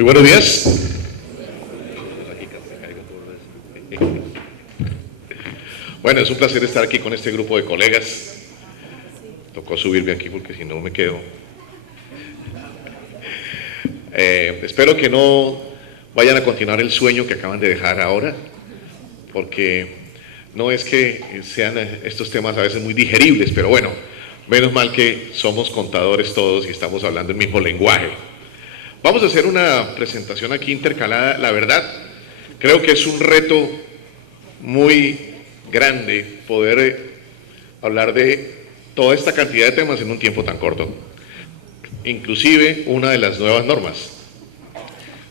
Muy buenos días. Bueno, es un placer estar aquí con este grupo de colegas. Tocó subirme aquí porque si no me quedo. Espero que no vayan a continuar el sueño que acaban de dejar ahora, porque no es que sean estos temas a veces muy digeribles, pero bueno, menos mal que somos contadores todos y estamos hablando el mismo lenguaje. Vamos a hacer una presentación aquí intercalada. La verdad, creo que es un reto muy grande poder hablar de toda esta cantidad de temas en un tiempo tan corto. Inclusive una de las nuevas normas.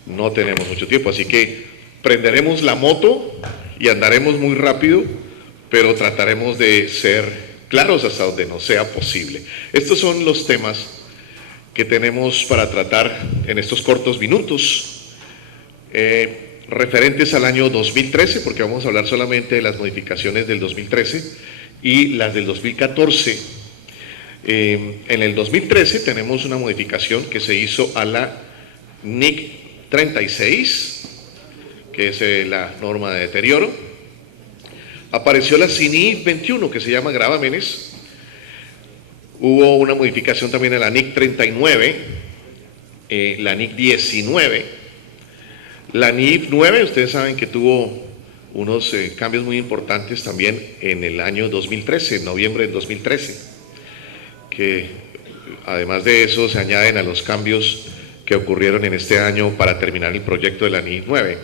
No tenemos mucho tiempo, así que prenderemos la moto y andaremos muy rápido, pero trataremos de ser claros hasta donde nos sea posible. Estos son los temas que tenemos para tratar en estos cortos minutos, referentes al año 2013, porque vamos a hablar solamente de las modificaciones del 2013 y las del 2014. En el 2013 tenemos una modificación que se hizo a la NIC 36, que es la norma de deterioro. Apareció la CINI 21, que se llama gravámenes. Hubo una modificación también en la NIC 39, la NIC 19. La NIC 9, ustedes saben que tuvo unos cambios muy importantes también en el año 2013, en noviembre del 2013, que además de eso se añaden a los cambios que ocurrieron en este año para terminar el proyecto de la NIC 9.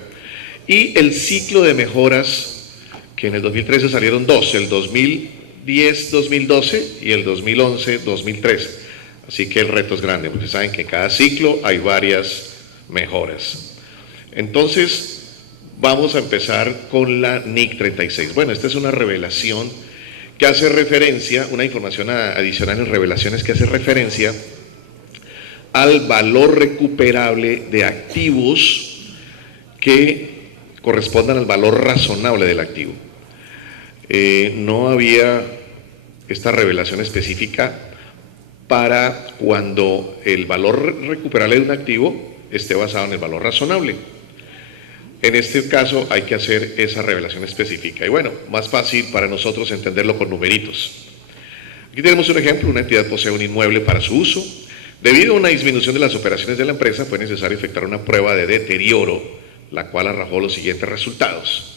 Y el ciclo de mejoras, que en el 2013 salieron dos, el 2010-2012 y el 2011-2013. Así que el reto es grande, porque saben que en cada ciclo hay varias mejoras. Entonces, vamos a empezar con la NIC 36. Bueno, esta es una revelación que hace referencia, una información adicional en revelaciones que hace referencia al valor recuperable de activos que correspondan al valor razonable del activo. No había esta revelación específica para cuando el valor recuperable de un activo esté basado en el valor razonable. En este caso hay que hacer esa revelación específica y bueno, más fácil para nosotros entenderlo con numeritos. Aquí tenemos un ejemplo: una entidad posee un inmueble para su uso. Debido a una disminución de las operaciones de la empresa, fue necesario efectuar una prueba de deterioro, la cual arrojó los siguientes resultados.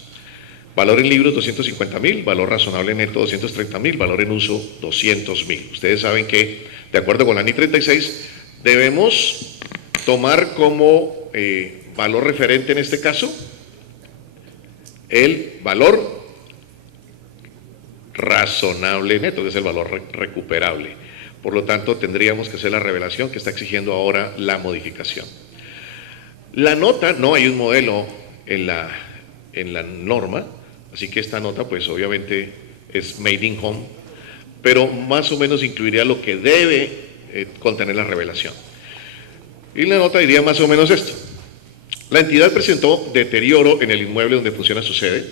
Valor en libros 250.000, valor razonable neto 230.000, valor en uso 200.000. Ustedes saben que, de acuerdo con la NIC 36, debemos tomar como valor referente en este caso el valor razonable neto, que es el valor recuperable. Por lo tanto, tendríamos que hacer la revelación que está exigiendo ahora la modificación. La nota, no hay un modelo en la norma, así que esta nota pues obviamente es made in home, pero más o menos incluiría lo que debe contener la revelación. Y la nota diría más o menos esto: la entidad presentó deterioro en el inmueble donde funciona su sede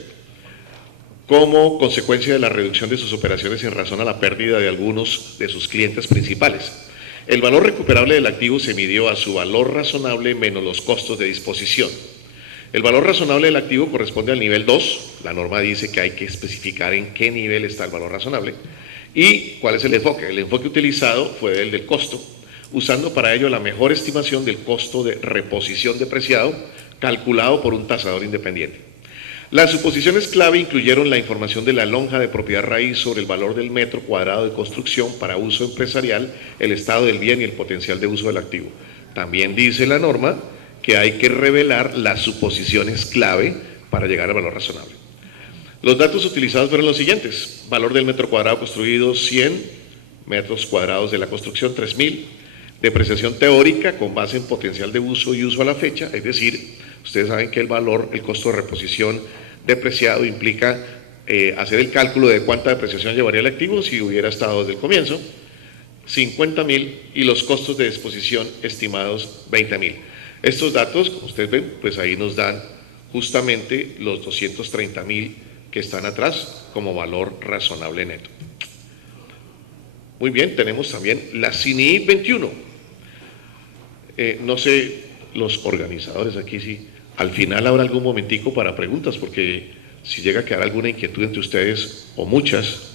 como consecuencia de la reducción de sus operaciones en razón a la pérdida de algunos de sus clientes principales. El valor recuperable del activo se midió a su valor razonable menos los costos de disposición. El valor razonable del activo corresponde al nivel 2, la norma dice que hay que especificar en qué nivel está el valor razonable. ¿Y cuál es el enfoque? El enfoque utilizado fue el del costo, usando para ello la mejor estimación del costo de reposición depreciado, calculado por un tasador independiente. Las suposiciones clave incluyeron la información de la lonja de propiedad raíz sobre el valor del metro cuadrado de construcción para uso empresarial, el estado del bien y el potencial de uso del activo. También dice la norma que hay que revelar las suposiciones clave para llegar al valor razonable. Los datos utilizados fueron los siguientes: valor del metro cuadrado construido 100, metros cuadrados de la construcción 3.000, depreciación teórica con base en potencial de uso y uso a la fecha, es decir, ustedes saben que el valor, el costo de reposición depreciado implica hacer el cálculo de cuánta depreciación llevaría el activo si hubiera estado desde el comienzo, 50.000, y los costos de disposición estimados 20.000. Estos datos, como ustedes ven, pues ahí nos dan justamente los 230.000 que están atrás como valor razonable neto. Muy bien, tenemos también la CINI 21. No sé los organizadores aquí sí, al final habrá algún momentico para preguntas, porque si llega a quedar alguna inquietud entre ustedes, o muchas,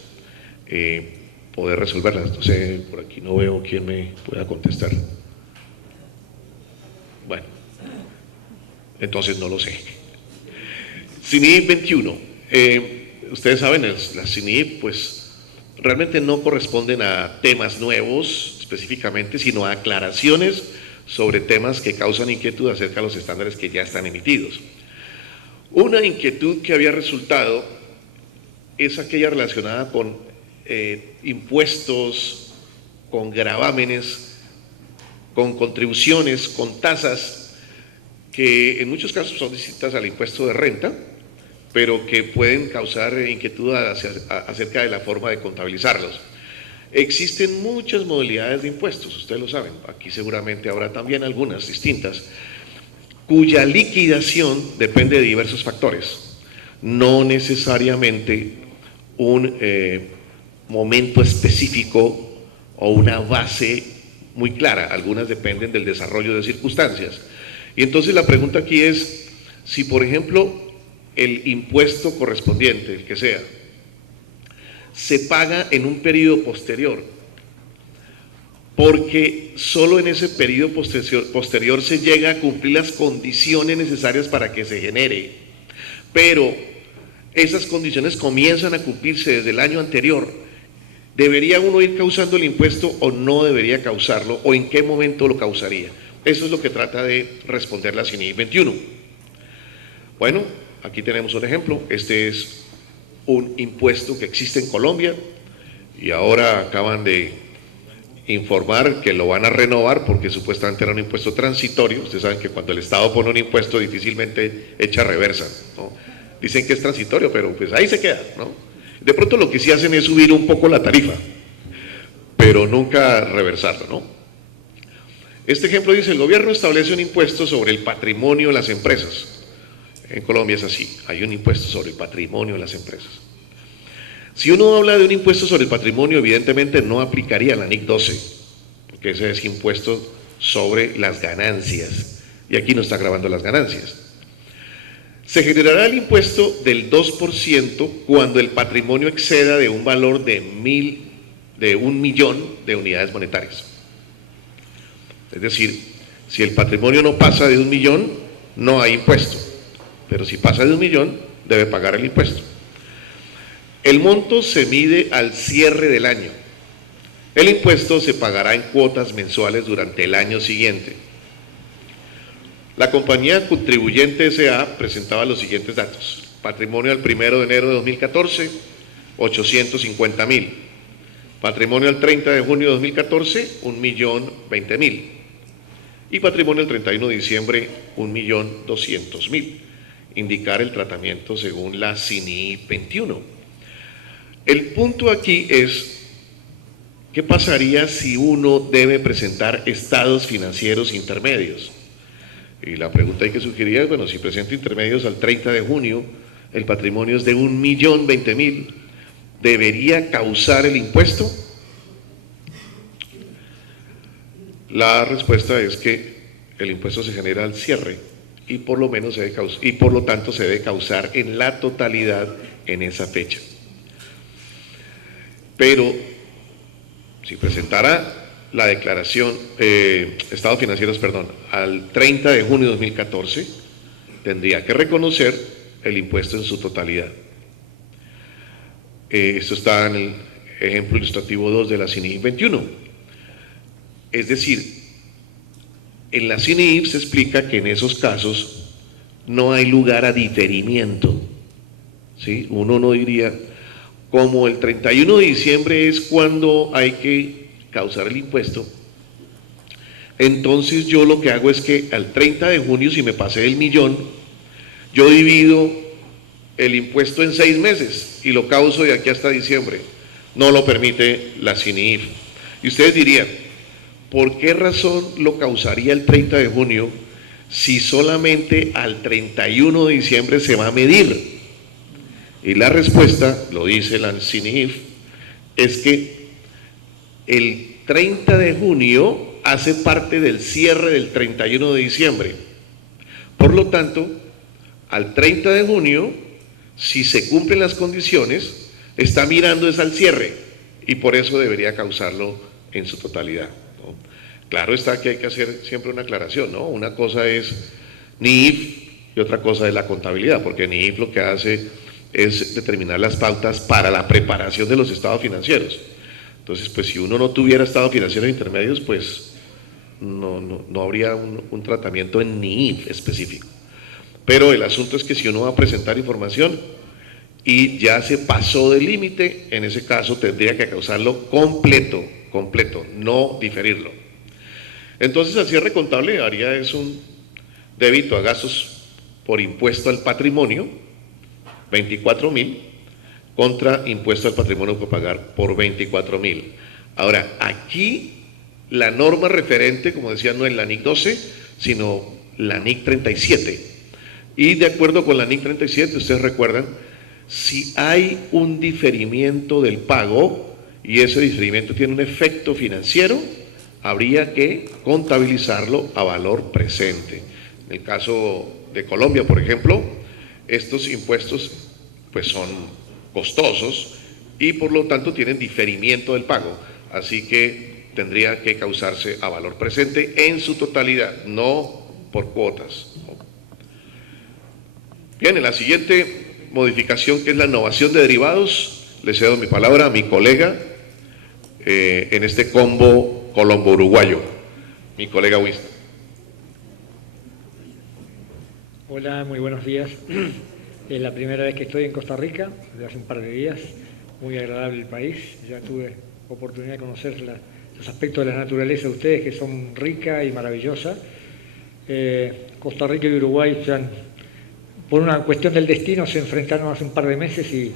poder resolverlas. No sé, por aquí no veo quién me pueda contestar. Bueno, entonces no lo sé. CINIP 21. Ustedes saben, las CINIP pues realmente no corresponden a temas nuevos específicamente, sino a aclaraciones sobre temas que causan inquietud acerca de los estándares que ya están emitidos. Una inquietud que había resultado es aquella relacionada con impuestos, con gravámenes, con contribuciones, con tasas, que en muchos casos son distintas al impuesto de renta, pero que pueden causar inquietud acerca de la forma de contabilizarlos. Existen muchas modalidades de impuestos, ustedes lo saben, aquí seguramente habrá también algunas distintas, cuya liquidación depende de diversos factores, no necesariamente un momento específico o una base muy clara, algunas dependen del desarrollo de circunstancias. Y entonces la pregunta aquí es, si por ejemplo el impuesto correspondiente, el que sea, se paga en un periodo posterior, porque solo en ese periodo posterior se llega a cumplir las condiciones necesarias para que se genere, pero esas condiciones comienzan a cumplirse desde el año anterior, ¿debería uno ir causando el impuesto o no debería causarlo, o en qué momento lo causaría? Eso es lo que trata de responder la CINIP 21. Bueno, aquí tenemos un ejemplo. Este es un impuesto que existe en Colombia y ahora acaban de informar que lo van a renovar porque supuestamente era un impuesto transitorio. Ustedes saben que cuando el Estado pone un impuesto difícilmente echa reversa, ¿no? Dicen que es transitorio, pero pues ahí se queda, ¿no? De pronto lo que sí hacen es subir un poco la tarifa, pero nunca reversarlo, ¿no? Este ejemplo dice, el gobierno establece un impuesto sobre el patrimonio de las empresas. En Colombia es así, hay un impuesto sobre el patrimonio de las empresas. Si uno habla de un impuesto sobre el patrimonio, evidentemente no aplicaría la NIC 12, porque ese es impuesto sobre las ganancias, y aquí no está grabando las ganancias. Se generará el impuesto del 2% cuando el patrimonio exceda de un valor de 1.000.000 de unidades monetarias. Es decir, si el patrimonio no pasa de 1.000.000, no hay impuesto. Pero si pasa de 1.000.000, debe pagar el impuesto. El monto se mide al cierre del año. El impuesto se pagará en cuotas mensuales durante el año siguiente. La compañía contribuyente S.A. presentaba los siguientes datos. Patrimonio al 1 de enero de 2014, 850.000. Patrimonio al 30 de junio de 2014, 1.020.000. Y patrimonio al 31 de diciembre, 1.200.000. Indicar el tratamiento según la CINIP 21. El punto aquí es, ¿qué pasaría si uno debe presentar estados financieros intermedios? Y la pregunta que sugeriría es, bueno, si presento intermedios al 30 de junio, el patrimonio es de 1.020.000, ¿debería causar el impuesto? La respuesta es que el impuesto se genera al cierre y por lo menos se debe causar, y por lo tanto se debe causar en la totalidad en esa fecha. Pero si presentara la declaración, estados financieros, perdón, al 30 de junio de 2014, tendría que reconocer el impuesto en su totalidad. Esto está en el ejemplo ilustrativo 2 de la CINIP 21. Es decir, en la CINIP se explica que en esos casos no hay lugar a diferimiento, ¿sí? Uno no diría, como el 31 de diciembre es cuando hay que causar el impuesto, entonces yo lo que hago es que al 30 de junio, si me pasé el 1.000.000, yo divido el impuesto en 6 meses y lo causo de aquí hasta diciembre. No lo permite la CINIF. Y ustedes dirían, ¿por qué razón lo causaría el 30 de junio si solamente al 31 de diciembre se va a medir? Y la respuesta, lo dice la CINIF, es que el 30 de junio hace parte del cierre del 31 de diciembre. Por lo tanto, al 30 de junio, si se cumplen las condiciones, está mirando es al cierre y por eso debería causarlo en su totalidad, ¿no? Claro está que hay que hacer siempre una aclaración, ¿no? Una cosa es NIIF y otra cosa es la contabilidad, porque NIIF lo que hace es determinar las pautas para la preparación de los estados financieros. Entonces, pues si uno no tuviera estados financieros intermedios, pues no habría un tratamiento en NIIF específico. Pero el asunto es que si uno va a presentar información y ya se pasó del límite, en ese caso tendría que causarlo completo, no diferirlo. Entonces, al cierre contable haría es un débito a gastos por impuesto al patrimonio, 24.000, contra impuesto al patrimonio por pagar por 24.000. Ahora, aquí la norma referente, como decía, no es la NIC 12, sino la NIC 37. Y de acuerdo con la NIC 37, ustedes recuerdan, si hay un diferimiento del pago y ese diferimiento tiene un efecto financiero, habría que contabilizarlo a valor presente. En el caso de Colombia, por ejemplo, estos impuestos pues son costosos y por lo tanto tienen diferimiento del pago, así que tendría que causarse a valor presente en su totalidad, no por cuotas. Bien, en la siguiente modificación, que es la innovación de derivados, le cedo mi palabra a mi colega en este combo colombo-uruguayo, mi colega Winston. Hola, muy buenos días. Es la primera vez que estoy en Costa Rica, desde hace un par de días. Muy agradable el país. Ya tuve oportunidad de conocer los aspectos de la naturaleza de ustedes, que son rica y maravillosa. Costa Rica y Uruguay por una cuestión del destino se enfrentaron hace un par de meses y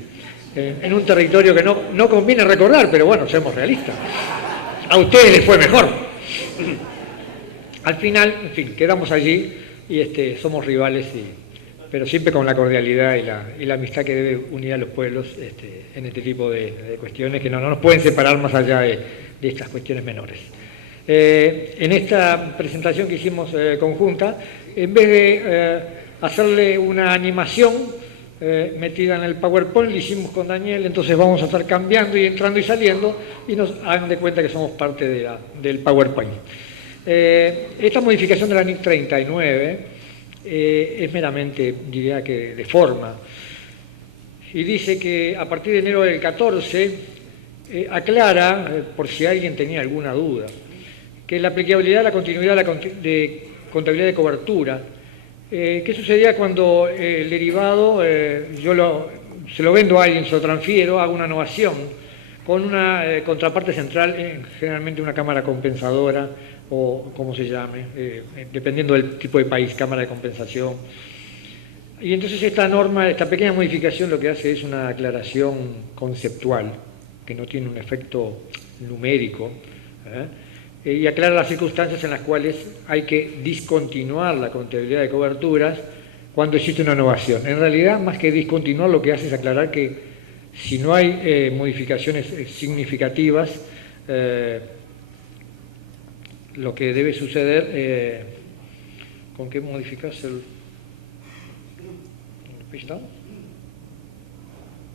en un territorio que no conviene recordar, pero bueno, seamos realistas. A ustedes les fue mejor. Al final, en fin, quedamos allí y somos rivales, pero siempre con la cordialidad y la amistad que debe unir a los pueblos en este tipo de cuestiones que no nos pueden separar más allá de estas cuestiones menores. En esta presentación que hicimos conjunta, en vez de hacerle una animación metida en el PowerPoint, lo hicimos con Daniel, entonces vamos a estar cambiando y entrando y saliendo y nos hagan de cuenta que somos parte del PowerPoint. Esta modificación de la NIC 39 es meramente, diría que de forma, y dice que a partir de enero del 14 aclara, por si alguien tenía alguna duda, que la aplicabilidad de la continuidad de contabilidad de cobertura, ¿qué sucedía cuando el derivado se lo vendo a alguien, se lo transfiero, hago una innovación con una contraparte central, generalmente una cámara compensadora o como se llame, dependiendo del tipo de país, cámara de compensación. Y entonces esta norma, esta pequeña modificación lo que hace es una aclaración conceptual, que no tiene un efecto numérico, y aclara las circunstancias en las cuales hay que discontinuar la contabilidad de coberturas cuando existe una innovación. En realidad, más que discontinuar, lo que hace es aclarar que si no hay modificaciones significativas, lo que debe suceder, ¿con qué modificas el page down?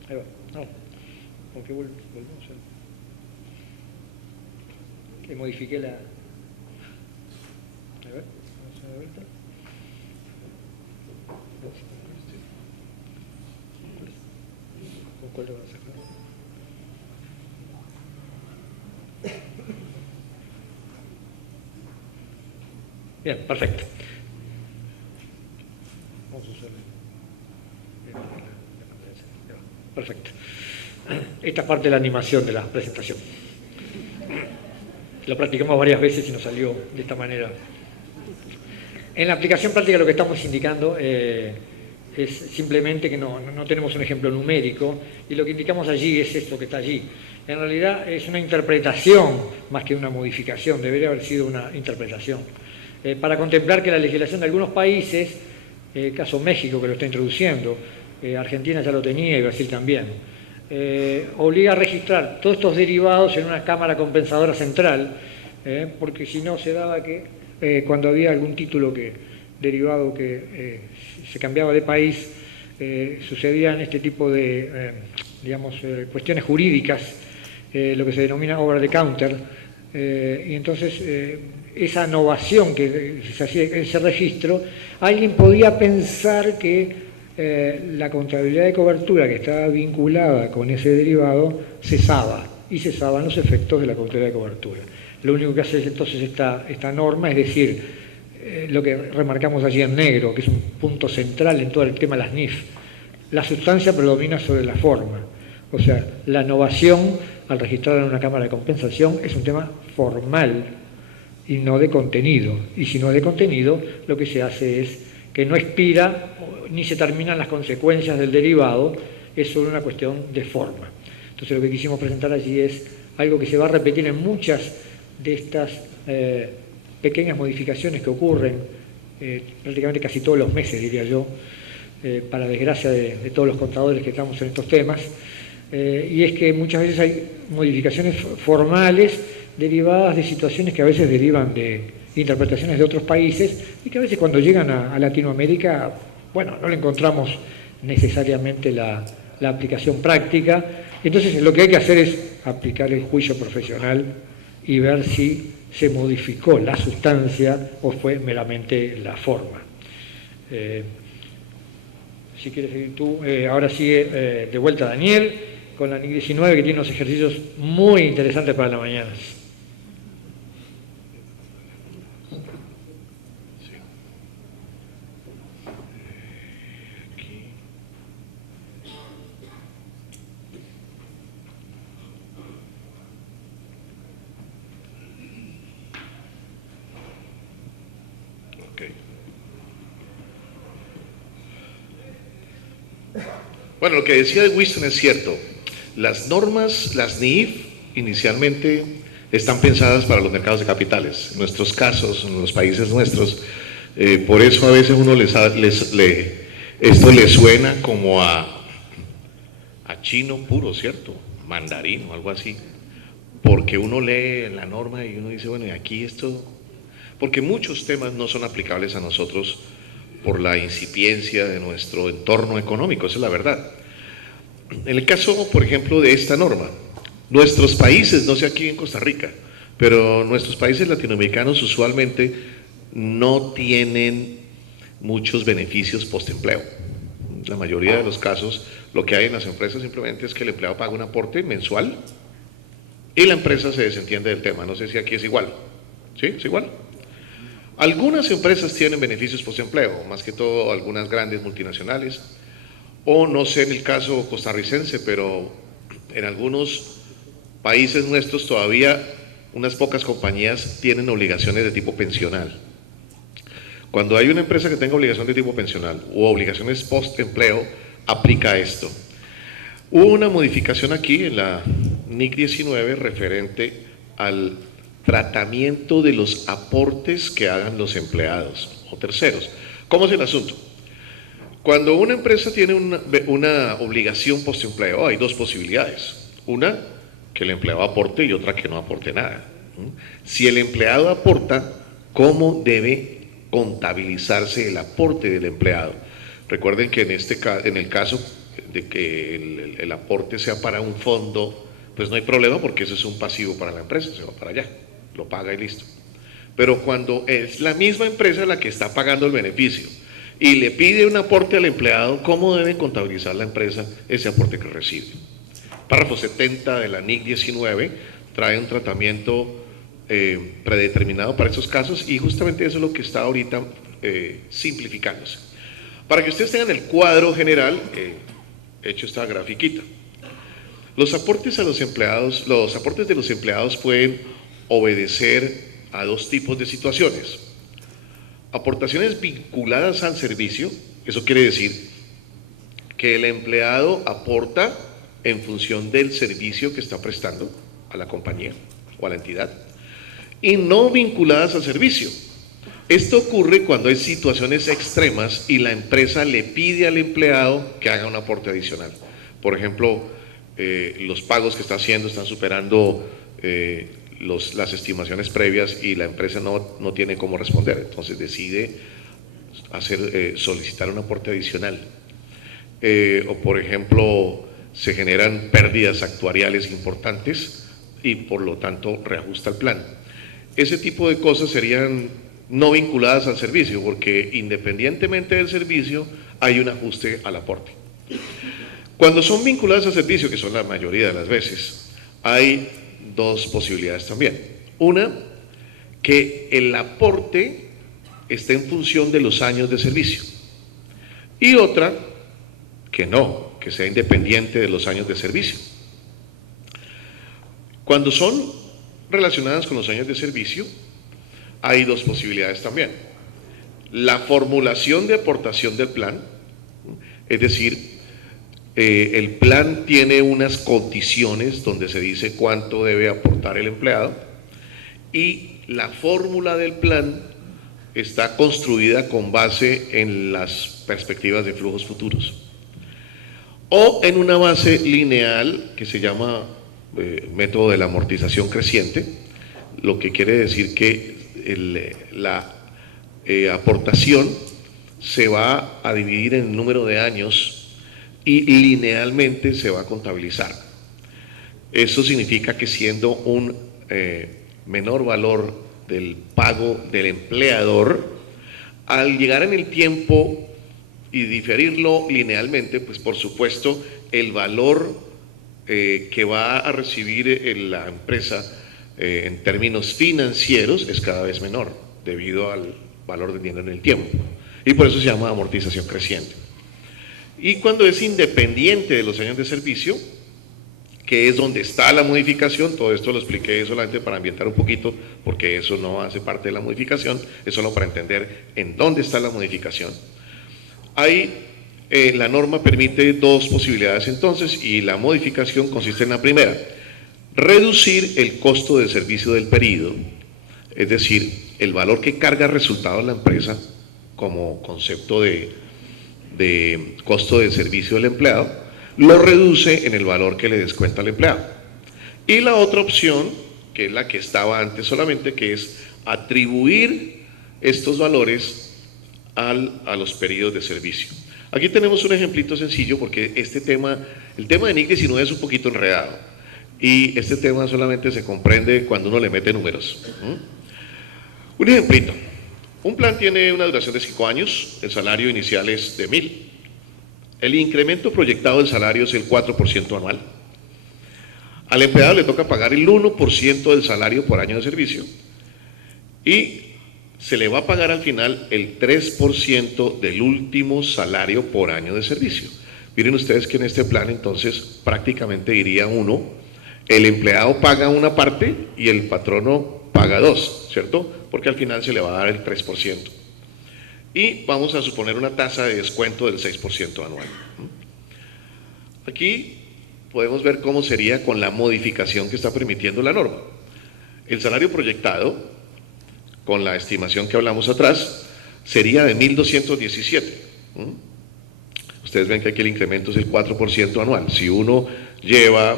Ahí va, no, ¿con qué volvemos a que modifique la... A ver, vamos a dar vuelta. ¿Con cuál lo vas a sacar? Bien, perfecto. Vamos a usar perfecto. Esta es parte de la animación de la presentación. Lo practicamos varias veces y nos salió de esta manera. En la aplicación práctica lo que estamos indicando es simplemente que no tenemos un ejemplo numérico y lo que indicamos allí es esto que está allí. En realidad es una interpretación más que una modificación, debería haber sido una interpretación. Para contemplar que la legislación de algunos países, caso México que lo está introduciendo, Argentina ya lo tenía y Brasil también, obliga a registrar todos estos derivados en una cámara compensadora central porque si no se daba que cuando había algún título derivado que se cambiaba de país, sucedían este tipo de cuestiones jurídicas, lo que se denomina over the counter, y entonces esa novación que se hacía en ese registro, alguien podía pensar que la contabilidad de cobertura que estaba vinculada con ese derivado cesaba, y cesaban los efectos de la contabilidad de cobertura. Lo único que hace entonces esta norma es decir, lo que remarcamos allí en negro, que es un punto central en todo el tema de las NIF, la sustancia predomina sobre la forma. O sea, la novación al registrar en una cámara de compensación es un tema formal y no de contenido. Y si no es de contenido, lo que se hace es que no expira ni se terminan las consecuencias del derivado, es solo una cuestión de forma. Entonces lo que quisimos presentar allí es algo que se va a repetir en muchas de estas pequeñas modificaciones que ocurren prácticamente casi todos los meses, diría yo, para desgracia de todos los contadores que estamos en estos temas, y es que muchas veces hay modificaciones formales derivadas de situaciones que a veces derivan de interpretaciones de otros países y que a veces cuando llegan a Latinoamérica, bueno, no le encontramos necesariamente la aplicación práctica. Entonces lo que hay que hacer es aplicar el juicio profesional y ver si se modificó la sustancia o fue meramente la forma. Si quieres seguir tú, ahora sigue de vuelta Daniel con la NIC 19, que tiene unos ejercicios muy interesantes para la mañana. Bueno, lo que decía Winston es cierto. Las normas, las NIF, inicialmente están pensadas para los mercados de capitales. En nuestros casos, en los países nuestros, por eso a veces uno esto le suena como a chino puro, ¿cierto? Mandarín o algo así. Porque uno lee la norma y uno dice, bueno, y aquí esto... Porque muchos temas no son aplicables a nosotros por la incipiencia de nuestro entorno económico, esa es la verdad. En el caso, por ejemplo, de esta norma, nuestros países, no sé aquí en Costa Rica, pero nuestros países latinoamericanos usualmente no tienen muchos beneficios postempleo. La mayoría de los casos, lo que hay en las empresas simplemente es que el empleado paga un aporte mensual y la empresa se desentiende del tema. No sé si aquí es igual. ¿Sí? ¿Es igual? Algunas empresas tienen beneficios postempleo, más que todo algunas grandes multinacionales, o no sé en el caso costarricense, pero en algunos países nuestros todavía unas pocas compañías tienen obligaciones de tipo pensional. Cuando hay una empresa que tenga obligación de tipo pensional u obligaciones postempleo, aplica esto. Hubo una modificación aquí en la NIC 19 referente al tratamiento de los aportes que hagan los empleados o terceros. ¿Cómo es el asunto? Cuando una empresa tiene una obligación postempleo, hay dos posibilidades. Una, que el empleado aporte y otra que no aporte nada. Si el empleado aporta, ¿cómo debe contabilizarse el aporte del empleado? Recuerden que en el caso de que el aporte sea para un fondo, pues no hay problema porque eso es un pasivo para la empresa, se va para allá, lo paga y listo. Pero cuando es la misma empresa la que está pagando el beneficio y le pide un aporte al empleado, ¿cómo debe contabilizar la empresa ese aporte que recibe? Párrafo 70 de la NIC 19 trae un tratamiento predeterminado para estos casos y justamente eso es lo que está ahorita simplificándose. Para que ustedes tengan el cuadro general, he hecho esta grafiquita. Los aportes a los empleados, los aportes de los empleados pueden obedecer a dos tipos de situaciones. Aportaciones vinculadas al servicio, eso quiere decir que el empleado aporta en función del servicio que está prestando a la compañía o a la entidad, y no vinculadas al servicio. Esto ocurre cuando hay situaciones extremas y la empresa le pide al empleado que haga un aporte adicional. Por ejemplo, los pagos que está haciendo están superando las estimaciones previas y la empresa no tiene cómo responder, entonces decide solicitar un aporte adicional. O por ejemplo, se generan pérdidas actuariales importantes y por lo tanto reajusta el plan. Ese tipo de cosas serían no vinculadas al servicio, porque independientemente del servicio hay un ajuste al aporte. Cuando son vinculadas al servicio, que son la mayoría de las veces, hay dos posibilidades también. Una, que el aporte esté en función de los años de servicio. Y otra, que no, que sea independiente de los años de servicio. Cuando son relacionadas con los años de servicio, hay dos posibilidades también. La formulación de aportación del plan, es decir, el plan tiene unas condiciones donde se dice cuánto debe aportar el empleado y la fórmula del plan está construida con base en las perspectivas de flujos futuros o en una base lineal que se llama método de la amortización creciente, lo que quiere decir que la aportación se va a dividir en número de años y linealmente se va a contabilizar. Eso significa que siendo un menor valor del pago del empleador, al llegar en el tiempo y diferirlo linealmente, pues por supuesto el valor que va a recibir la empresa en términos financieros es cada vez menor debido al valor del dinero en el tiempo, y por eso se llama amortización creciente. Y cuando es independiente de los años de servicio, que es donde está la modificación, todo esto lo expliqué solamente para ambientar un poquito, porque eso no hace parte de la modificación, es solo para entender en dónde está la modificación. Ahí la norma permite dos posibilidades entonces, y la modificación consiste en la primera: reducir el costo de servicio del periodo, es decir, el valor que carga resultado en la empresa como concepto de costo de servicio del empleado, lo reduce en el valor que le descuenta al empleado. Y la otra opción, que es la que estaba antes solamente, que es atribuir estos valores a los periodos de servicio. Aquí tenemos un ejemplito sencillo porque el tema de NIC 19 es un poquito enredado y este tema solamente se comprende cuando uno le mete números. Un ejemplito: un plan tiene una duración de 5 años, el salario inicial es de 1.000, el incremento proyectado del salario es el 4% anual, al empleado le toca pagar el 1% del salario por año de servicio y se le va a pagar al final el 3% del último salario por año de servicio. Miren ustedes que en este plan entonces prácticamente diría uno, el empleado paga una parte y el patrono paga 2, ¿cierto? Porque al final se le va a dar el 3%. Y vamos a suponer una tasa de descuento del 6% anual. Aquí podemos ver cómo sería con la modificación que está permitiendo la norma. El salario proyectado, con la estimación que hablamos atrás, sería de 1.217. Ustedes ven que aquí el incremento es el 4% anual. Si uno lleva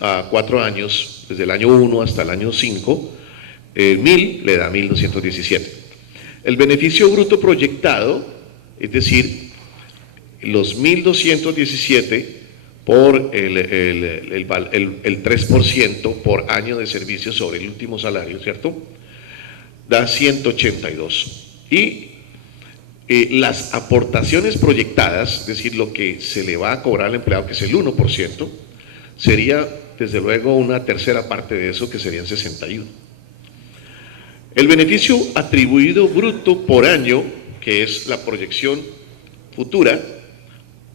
a 4 años, desde el año 1 hasta el año 5, 1.000 le da 1.217. El beneficio bruto proyectado, es decir, los 1.217 por el 3% por año de servicio sobre el último salario, ¿cierto?, da 182. Y las aportaciones proyectadas, es decir, lo que se le va a cobrar al empleado, que es el 1%, sería desde luego una tercera parte de eso, que serían 61. El beneficio atribuido bruto por año, que es la proyección futura,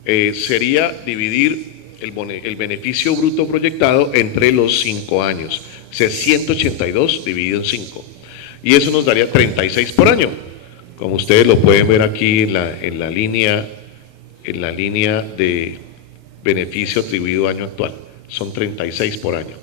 sería dividir el beneficio bruto proyectado entre los 5 años, o sea, 182 dividido en 5, y eso nos daría 36 por año, como ustedes lo pueden ver aquí en la línea de beneficio atribuido año actual, son 36 por año.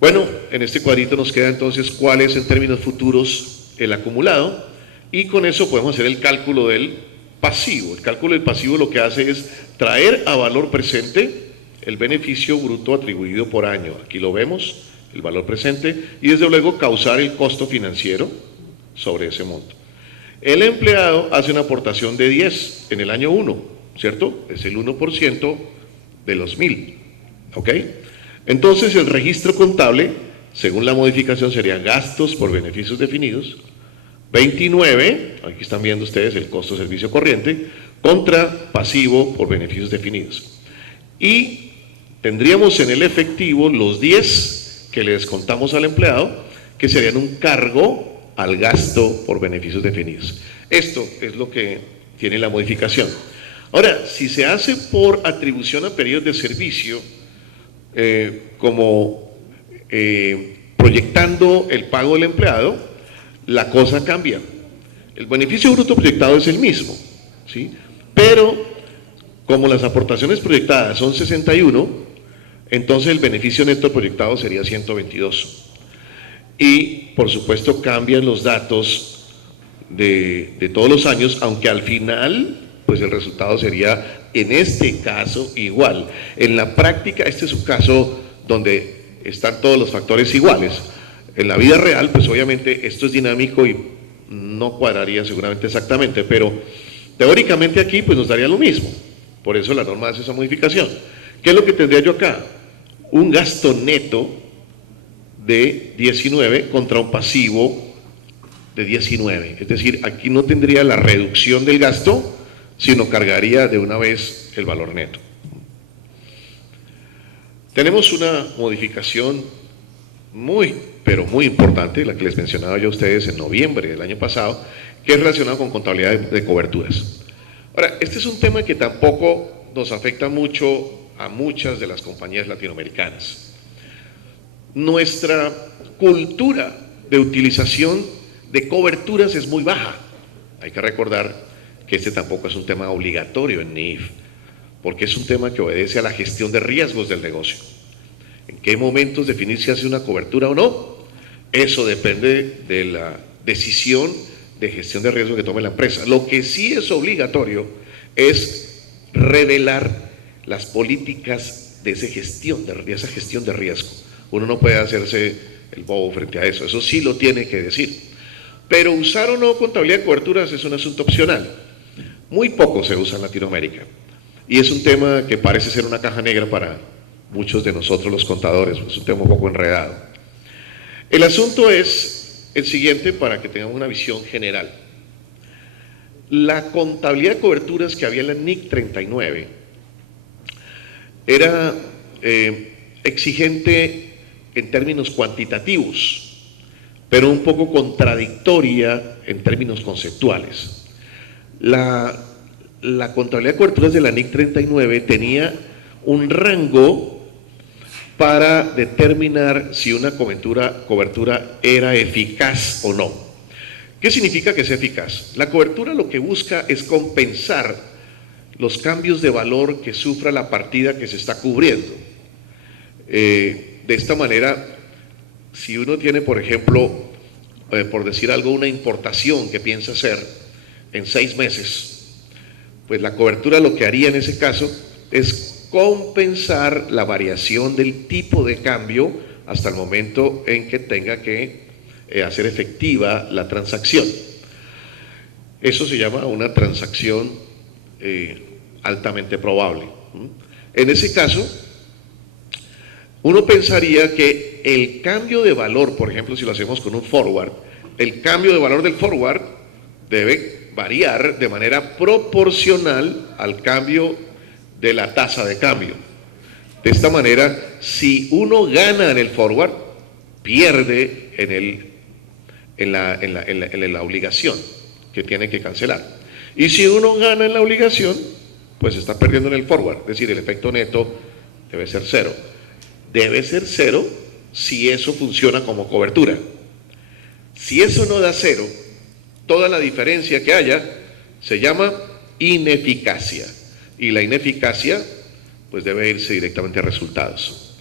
Bueno, en este cuadrito nos queda entonces cuál es en términos futuros el acumulado, y con eso podemos hacer el cálculo del pasivo. El cálculo del pasivo lo que hace es traer a valor presente el beneficio bruto atribuido por año. Aquí lo vemos, el valor presente, y desde luego causar el costo financiero sobre ese monto. El empleado hace una aportación de 10 en el año 1, ¿cierto? Es el 1% de los 1.000, ¿ok? Entonces el registro contable, según la modificación, sería gastos por beneficios definidos, 29, aquí están viendo ustedes el costo de servicio corriente, contra pasivo por beneficios definidos. Y tendríamos en el efectivo los 10 que le descontamos al empleado, que serían un cargo al gasto por beneficios definidos. Esto es lo que tiene la modificación. Ahora, si se hace por atribución a periodos de servicio, proyectando el pago del empleado, la cosa cambia. El beneficio bruto proyectado es el mismo, ¿sí? Pero como las aportaciones proyectadas son 61, entonces el beneficio neto proyectado sería 122. Y por supuesto cambian los datos de todos los años, aunque al final pues el resultado sería en este caso igual. En la práctica este es un caso donde están todos los factores iguales. En la vida real pues obviamente esto es dinámico y no cuadraría seguramente exactamente, pero teóricamente aquí pues nos daría lo mismo. Por eso la norma hace esa modificación. ¿Qué es lo que tendría yo acá? Un gasto neto de 19 contra un pasivo de 19. Es decir, aquí no tendría la reducción del gasto, sino cargaría de una vez el valor neto. Tenemos una modificación pero muy importante, la que les mencionaba yo a ustedes en noviembre del año pasado, que es relacionada con contabilidad de coberturas. Ahora, este es un tema que tampoco nos afecta mucho a muchas de las compañías latinoamericanas. Nuestra cultura de utilización de coberturas es muy baja. Hay que recordar que este tampoco es un tema obligatorio en NIF, porque es un tema que obedece a la gestión de riesgos del negocio. ¿En qué momentos definir si hace una cobertura o no? Eso depende de la decisión de gestión de riesgo que tome la empresa. Lo que sí es obligatorio es revelar las políticas de esa gestión de riesgo. Uno no puede hacerse el bobo frente a eso, eso sí lo tiene que decir. Pero usar o no contabilidad de coberturas es un asunto opcional. Muy poco se usa en Latinoamérica. Y es un tema que parece ser una caja negra para muchos de nosotros los contadores, es un tema un poco enredado. El asunto es el siguiente para que tengamos una visión general. La contabilidad de coberturas que había en la NIC 39 era exigente en términos cuantitativos, pero un poco contradictoria en términos conceptuales. La contabilidad de coberturas de la NIC 39 tenía un rango para determinar si una cobertura era eficaz o no. ¿Qué significa que sea eficaz? La cobertura lo que busca es compensar los cambios de valor que sufra la partida que se está cubriendo. De esta manera, si uno tiene, por ejemplo, por decir algo, una importación que piensa hacer en 6 meses, pues la cobertura lo que haría en ese caso es compensar la variación del tipo de cambio hasta el momento en que tenga que hacer efectiva la transacción. Eso se llama una transacción altamente probable. En ese caso, uno pensaría que el cambio de valor, por ejemplo, si lo hacemos con un forward, el cambio de valor del forward debe variar de manera proporcional al cambio de la tasa de cambio. De esta manera, si uno gana en el forward, pierde en la obligación que tiene que cancelar. Y si uno gana en la obligación, pues está perdiendo en el forward, es decir, el efecto neto debe ser cero. Debe ser cero si eso funciona como cobertura. Si eso no da cero, toda la diferencia que haya se llama ineficacia. Y la ineficacia pues debe irse directamente a resultados.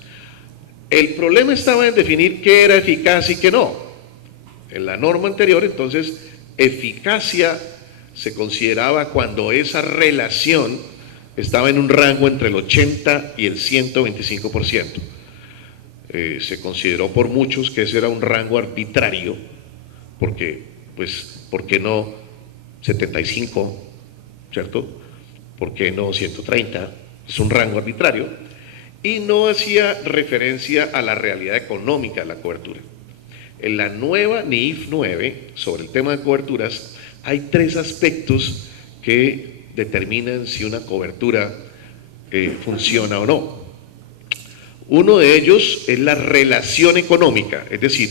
El problema estaba en definir qué era eficaz y qué no. En la norma anterior, entonces, eficacia se consideraba cuando esa relación estaba en un rango entre el 80 y el 125%. Se consideró por muchos que ese era un rango arbitrario, porque, pues, ¿por qué no 75, cierto? ¿Por qué no 130? Es un rango arbitrario, y no hacía referencia a la realidad económica de la cobertura. En la nueva NIF 9, sobre el tema de coberturas, hay 3 aspectos que determinan si una cobertura funciona o no. Uno de ellos es la relación económica, es decir,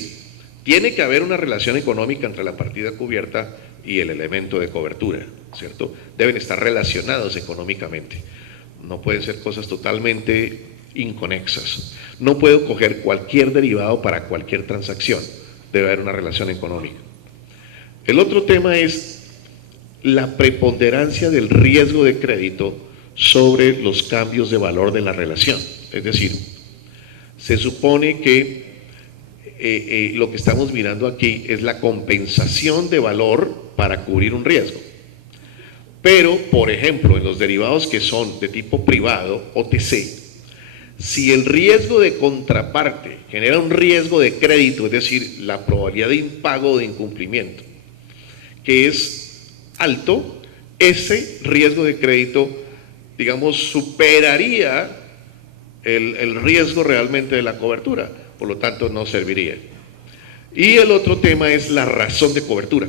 tiene que haber una relación económica entre la partida cubierta y el elemento de cobertura, ¿cierto? Deben estar relacionados económicamente, no pueden ser cosas totalmente inconexas. No puedo coger cualquier derivado para cualquier transacción, debe haber una relación económica. El otro tema es la preponderancia del riesgo de crédito sobre los cambios de valor de la relación, es decir, se supone que lo que estamos mirando aquí es la compensación de valor para cubrir un riesgo. Pero, por ejemplo, en los derivados que son de tipo privado, OTC, si el riesgo de contraparte genera un riesgo de crédito, es decir, la probabilidad de impago o de incumplimiento, que es alto, ese riesgo de crédito, digamos, superaría el riesgo realmente de la cobertura, por lo tanto no serviría. Y el otro tema es la razón de cobertura,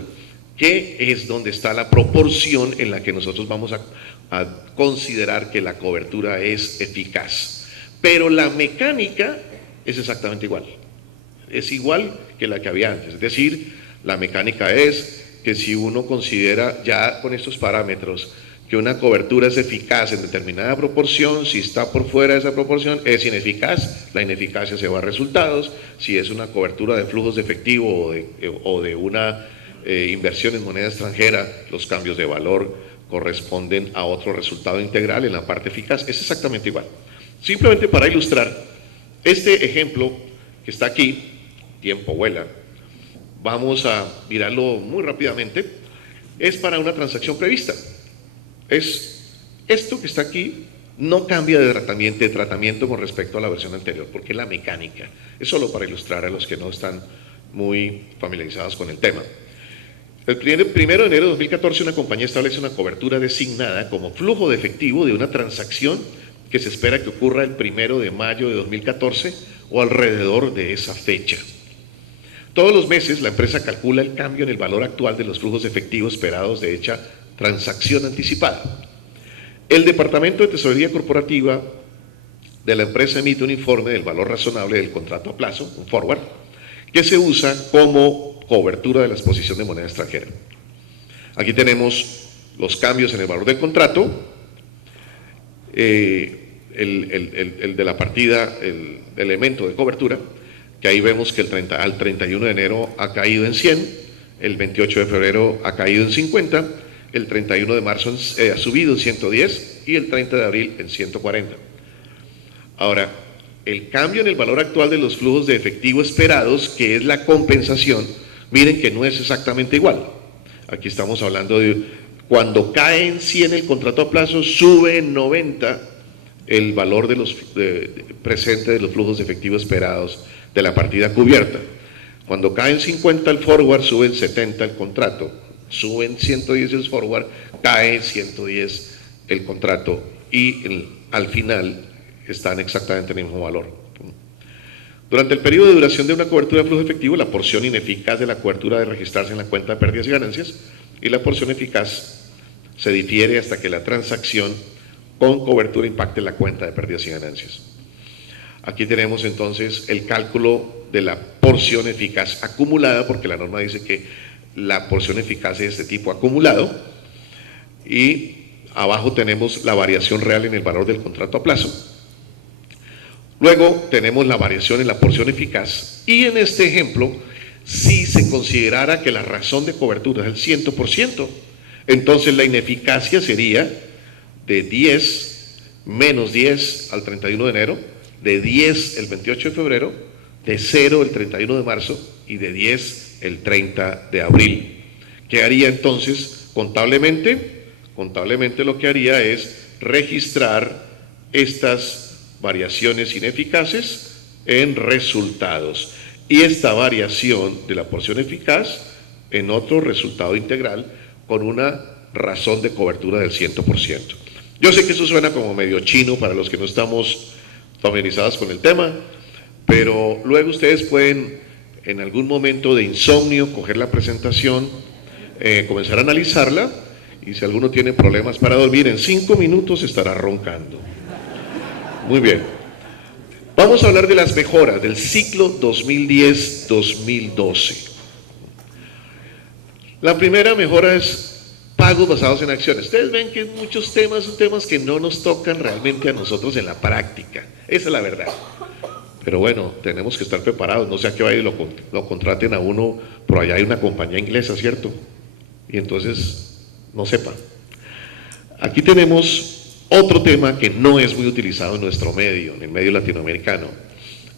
que es donde está la proporción en la que nosotros vamos a considerar que la cobertura es eficaz. Pero la mecánica es exactamente igual, es igual que la que había antes, es decir, la mecánica es que si uno considera ya con estos parámetros que una cobertura es eficaz en determinada proporción, si está por fuera de esa proporción es ineficaz, la ineficacia se va a resultados, si es una cobertura de flujos de efectivo o de una inversión en moneda extranjera, los cambios de valor corresponden a otro resultado integral en la parte eficaz, es exactamente igual. Simplemente para ilustrar, este ejemplo que está aquí, tiempo vuela, vamos a mirarlo muy rápidamente, es para una transacción prevista. Es esto que está aquí, no cambia de tratamiento con respecto a la versión anterior, porque es la mecánica, es solo para ilustrar a los que no están muy familiarizados con el tema. El 1 de enero de 2014 una compañía establece una cobertura designada como flujo de efectivo de una transacción que se espera que ocurra el 1 de mayo de 2014 o alrededor de esa fecha. Todos los meses la empresa calcula el cambio en el valor actual de los flujos de efectivo esperados de dicha transacción anticipada. El Departamento de Tesorería Corporativa de la empresa emite un informe del valor razonable del contrato a plazo, un forward, que se usa como cobertura de la exposición de moneda extranjera. Aquí tenemos los cambios en el valor del contrato, el de la partida, el elemento de cobertura, que ahí vemos que al 31 de enero ha caído en 100, el 28 de febrero ha caído en 50, el 31 de marzo ha subido en 110 y el 30 de abril en 140. Ahora, el cambio en el valor actual de los flujos de efectivo esperados, que es la compensación, miren que no es exactamente igual. Aquí estamos hablando de cuando cae en 100 el contrato a plazo, sube en 90 el valor de los presente de los flujos de efectivo esperados de la partida cubierta. Cuando cae en 50 el forward, sube en 70 el contrato, sube en 110 el forward, cae en 110 el contrato y al final están exactamente en el mismo valor. Durante el periodo de duración de una cobertura de flujo efectivo, la porción ineficaz de la cobertura debe registrarse en la cuenta de pérdidas y ganancias y la porción eficaz se difiere hasta que la transacción con cobertura impacte la cuenta de pérdidas y ganancias. Aquí tenemos entonces el cálculo de la porción eficaz acumulada, porque la norma dice que la porción eficaz es de tipo acumulado, y abajo tenemos la variación real en el valor del contrato a plazo. Luego tenemos la variación en la porción eficaz, y en este ejemplo, si se considerara que la razón de cobertura es el 100%, entonces la ineficacia sería de 10 menos 10 al 31 de enero, de 10 el 28 de febrero, de 0 el 31 de marzo y de 10 el 30 de abril. ¿Qué haría entonces contablemente? Contablemente lo que haría es registrar estas variaciones ineficaces en resultados y esta variación de la porción eficaz en otro resultado integral con una razón de cobertura del 100%. Yo sé que eso suena como medio chino para los que no estamos familiarizados con el tema, pero luego ustedes pueden en algún momento de insomnio coger la presentación, comenzar a analizarla, y si alguno tiene problemas para dormir, en 5 minutos estará roncando. Muy bien. Vamos a hablar de las mejoras del ciclo 2010-2012. La primera mejora es pagos basados en acciones. Ustedes ven que muchos temas son temas que no nos tocan realmente a nosotros en la práctica. Esa es la verdad. Pero bueno, tenemos que estar preparados. No sea que vaya y lo contraten a uno, por allá hay una compañía inglesa, ¿cierto? Y entonces no sepa. Aquí tenemos otro tema que no es muy utilizado en nuestro medio, en el medio latinoamericano,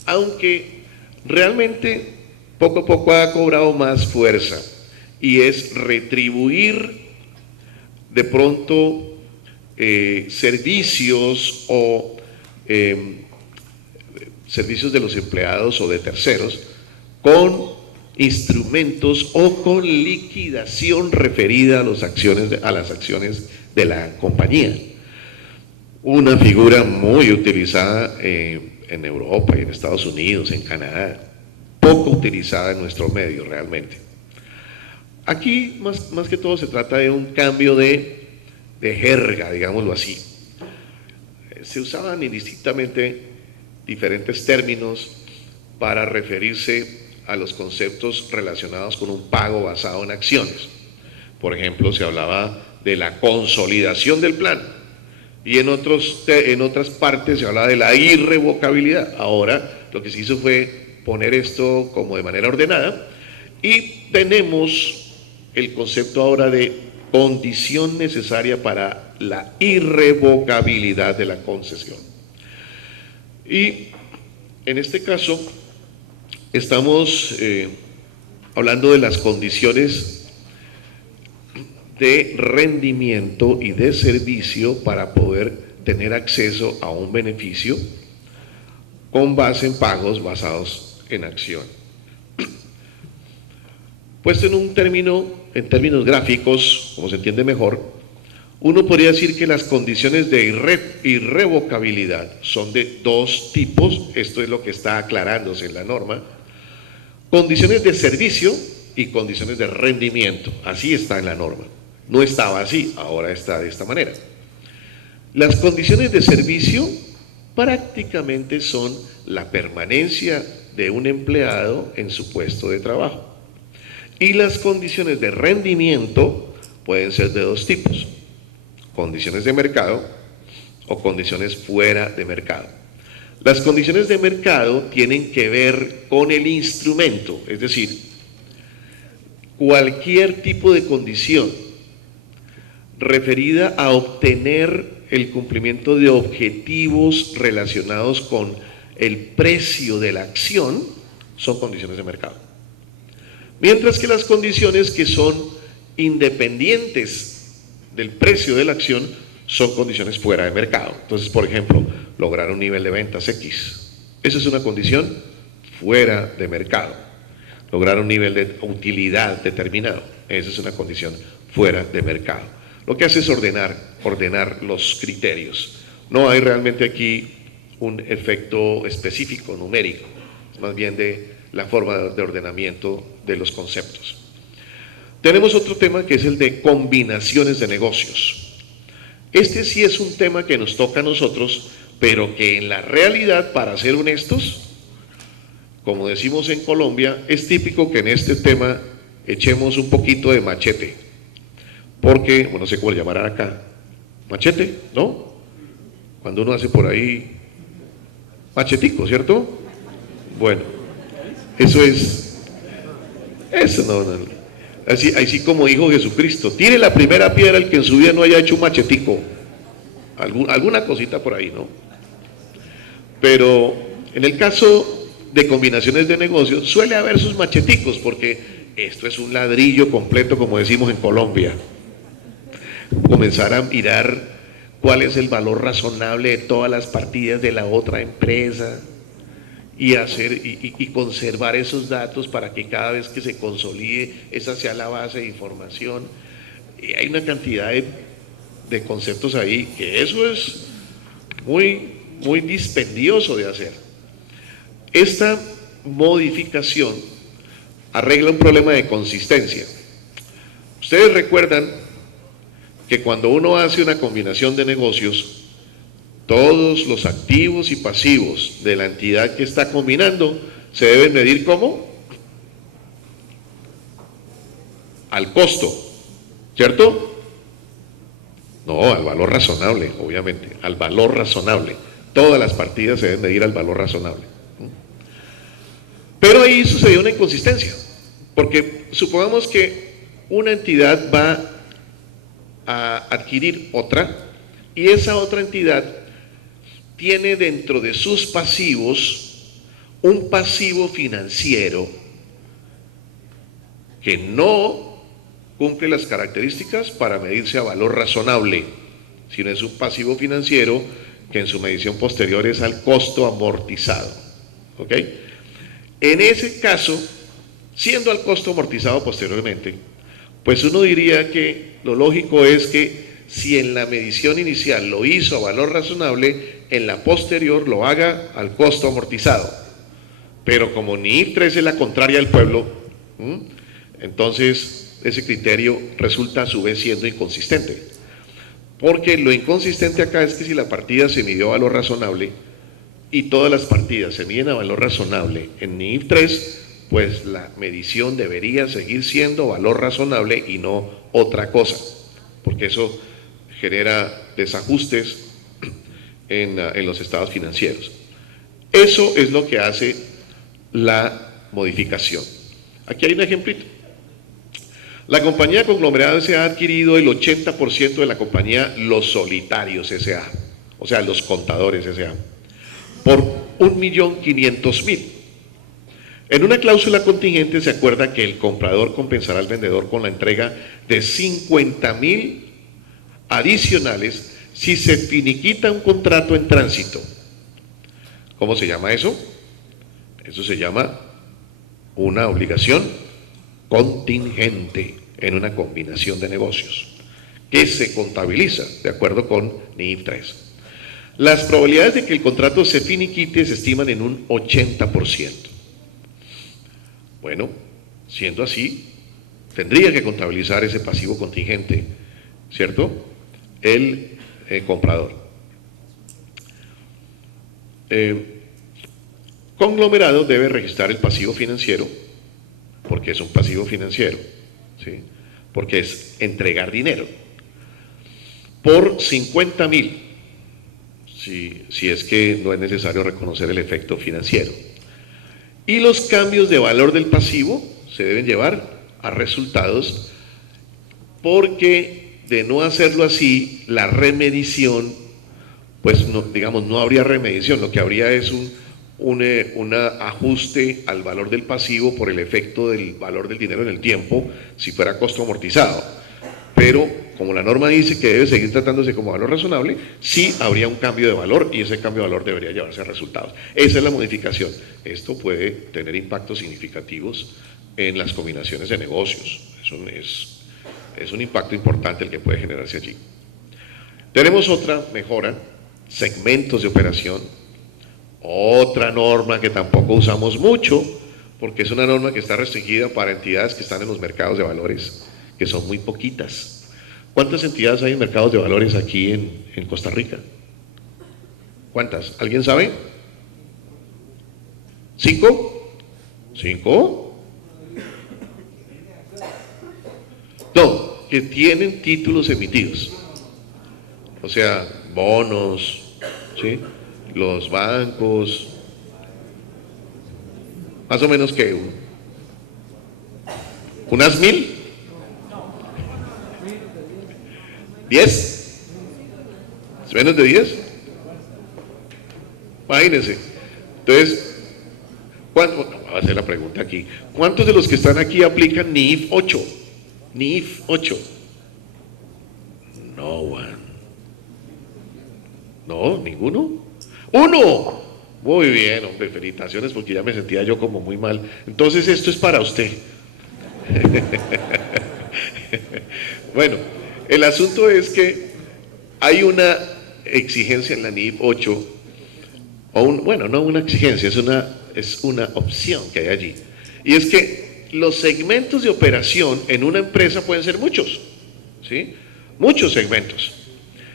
aunque realmente poco a poco ha cobrado más fuerza, y es retribuir de pronto servicios o servicios de los empleados o de terceros con instrumentos o con liquidación referida a las acciones de la compañía. Una figura muy utilizada en Europa y en Estados Unidos, en Canadá, poco utilizada en nuestro medio realmente. Aquí más que todo se trata de un cambio de jerga, digámoslo así. Se usaban indistintamente diferentes términos para referirse a los conceptos relacionados con un pago basado en acciones. Por ejemplo, se hablaba de la consolidación del plan y en otras partes se hablaba de la irrevocabilidad. Ahora lo que se hizo fue poner esto como de manera ordenada y tenemos el concepto ahora de condición necesaria para la irrevocabilidad de la concesión. Y en este caso estamos hablando de las condiciones de rendimiento y de servicio para poder tener acceso a un beneficio con base en pagos basados en acción. Puesto en términos gráficos, como se entiende mejor, uno podría decir que las condiciones de irrevocabilidad son de dos tipos. Esto es lo que está aclarándose en la norma: condiciones de servicio y condiciones de rendimiento. Así está en la norma. No estaba así, ahora está de esta manera. Las condiciones de servicio prácticamente son la permanencia de un empleado en su puesto de trabajo. Y las condiciones de rendimiento pueden ser de dos tipos: condiciones de mercado o condiciones fuera de mercado. Las condiciones de mercado tienen que ver con el instrumento, es decir, cualquier tipo de condición referida a obtener el cumplimiento de objetivos relacionados con el precio de la acción son condiciones de mercado. Mientras que las condiciones que son independientes del precio de la acción son condiciones fuera de mercado. Entonces, por ejemplo, lograr un nivel de ventas X. Esa es una condición fuera de mercado. Lograr un nivel de utilidad determinado. Esa es una condición fuera de mercado. Lo que hace es ordenar los criterios. No hay realmente aquí un efecto específico, numérico. Es más bien de la forma de ordenamiento de los conceptos. Tenemos otro tema que es el de combinaciones de negocios. Este sí es un tema que nos toca a nosotros, pero que en la realidad, para ser honestos, como decimos en Colombia, es típico que en este tema echemos un poquito de machete, porque, bueno, no sé cómo llamarán acá, machete, ¿no? Cuando uno hace por ahí machetico, ¿cierto? Bueno, eso no. Así como dijo Jesucristo: tire la primera piedra el que en su vida no haya hecho un machetico. Alguna cosita por ahí, ¿no? Pero en el caso de combinaciones de negocios suele haber sus macheticos, porque esto es un ladrillo completo, como decimos en Colombia. Comenzar a mirar cuál es el valor razonable de todas las partidas de la otra empresa y conservar esos datos para que cada vez que se consolide esa sea la base de información. Y hay una cantidad de conceptos ahí que eso es muy dispendioso de hacer. Esta modificación arregla un problema de consistencia. Ustedes recuerdan que cuando uno hace una combinación de negocios, todos los activos y pasivos de la entidad que está combinando se deben medir ¿cómo? Al costo, ¿cierto? No, al valor razonable, obviamente, al valor razonable. Todas las partidas se deben medir al valor razonable. Pero ahí sucedió una inconsistencia, porque supongamos que una entidad va a adquirir otra y esa otra entidad tiene dentro de sus pasivos un pasivo financiero que no cumple las características para medirse a valor razonable, sino es un pasivo financiero que en su medición posterior es al costo amortizado. ¿Ok? En ese caso, siendo al costo amortizado posteriormente, pues uno diría que lo lógico es que si en la medición inicial lo hizo a valor razonable, en la posterior lo haga al costo amortizado. Pero como NIF 3 es la contraria del pueblo, entonces ese criterio resulta a su vez siendo inconsistente. Porque lo inconsistente acá es que si la partida se midió a valor razonable y todas las partidas se miden a valor razonable en NIF 3, pues la medición debería seguir siendo valor razonable y no otra cosa, porque eso genera desajustes en los estados financieros. Eso es lo que hace la modificación. Aquí hay un ejemplito. La compañía conglomerada se ha adquirido el 80% de la compañía Los Solitarios S.A., o sea, los contadores S.A., por 1.500.000. En una cláusula contingente se acuerda que el comprador compensará al vendedor con la entrega de 50.000 adicionales si se finiquita un contrato en tránsito. ¿Cómo se llama eso? Eso se llama una obligación contingente en una combinación de negocios que se contabiliza de acuerdo con NIF 3. Las probabilidades de que el contrato se finiquite se estiman en un 80%. Bueno, siendo así, tendría que contabilizar ese pasivo contingente, ¿cierto? El comprador. Conglomerado debe registrar el pasivo financiero, porque es un pasivo financiero, ¿sí? Porque es entregar dinero, por 50.000, si es que no es necesario reconocer el efecto financiero. Y los cambios de valor del pasivo se deben llevar a resultados, porque de no hacerlo así, la remedición, pues no, digamos, no habría remedición, lo que habría es un ajuste al valor del pasivo por el efecto del valor del dinero en el tiempo, si fuera costo amortizado. Pero como la norma dice que debe seguir tratándose como valor razonable, sí habría un cambio de valor y ese cambio de valor debería llevarse a resultados. Esa es la modificación. Esto puede tener impactos significativos en las combinaciones de negocios. Es un impacto importante el que puede generarse allí. Tenemos otra mejora, segmentos de operación, otra norma que tampoco usamos mucho, porque es una norma que está restringida para entidades que están en los mercados de valores, que son muy poquitas. ¿Cuántas entidades hay en mercados de valores aquí en Costa Rica? ¿Cuántas? ¿Alguien sabe? ¿5? ¿5? No, que tienen títulos emitidos, o sea, bonos, ¿sí? Los bancos, más o menos que unas 1.000, 10, menos de 10, imagínense. Entonces, voy a hacer la pregunta aquí, ¿cuántos de los que están aquí aplican NIF 8? NIF 8. No, ninguno. ¡Uno! Muy bien, hombre, felicitaciones porque ya me sentía yo como muy mal. Entonces esto es para usted. Bueno, el asunto es que hay una exigencia en la NIF 8, bueno, no una exigencia, es una opción que hay allí. Y es que los segmentos de operación en una empresa pueden ser muchos, ¿sí? Muchos segmentos.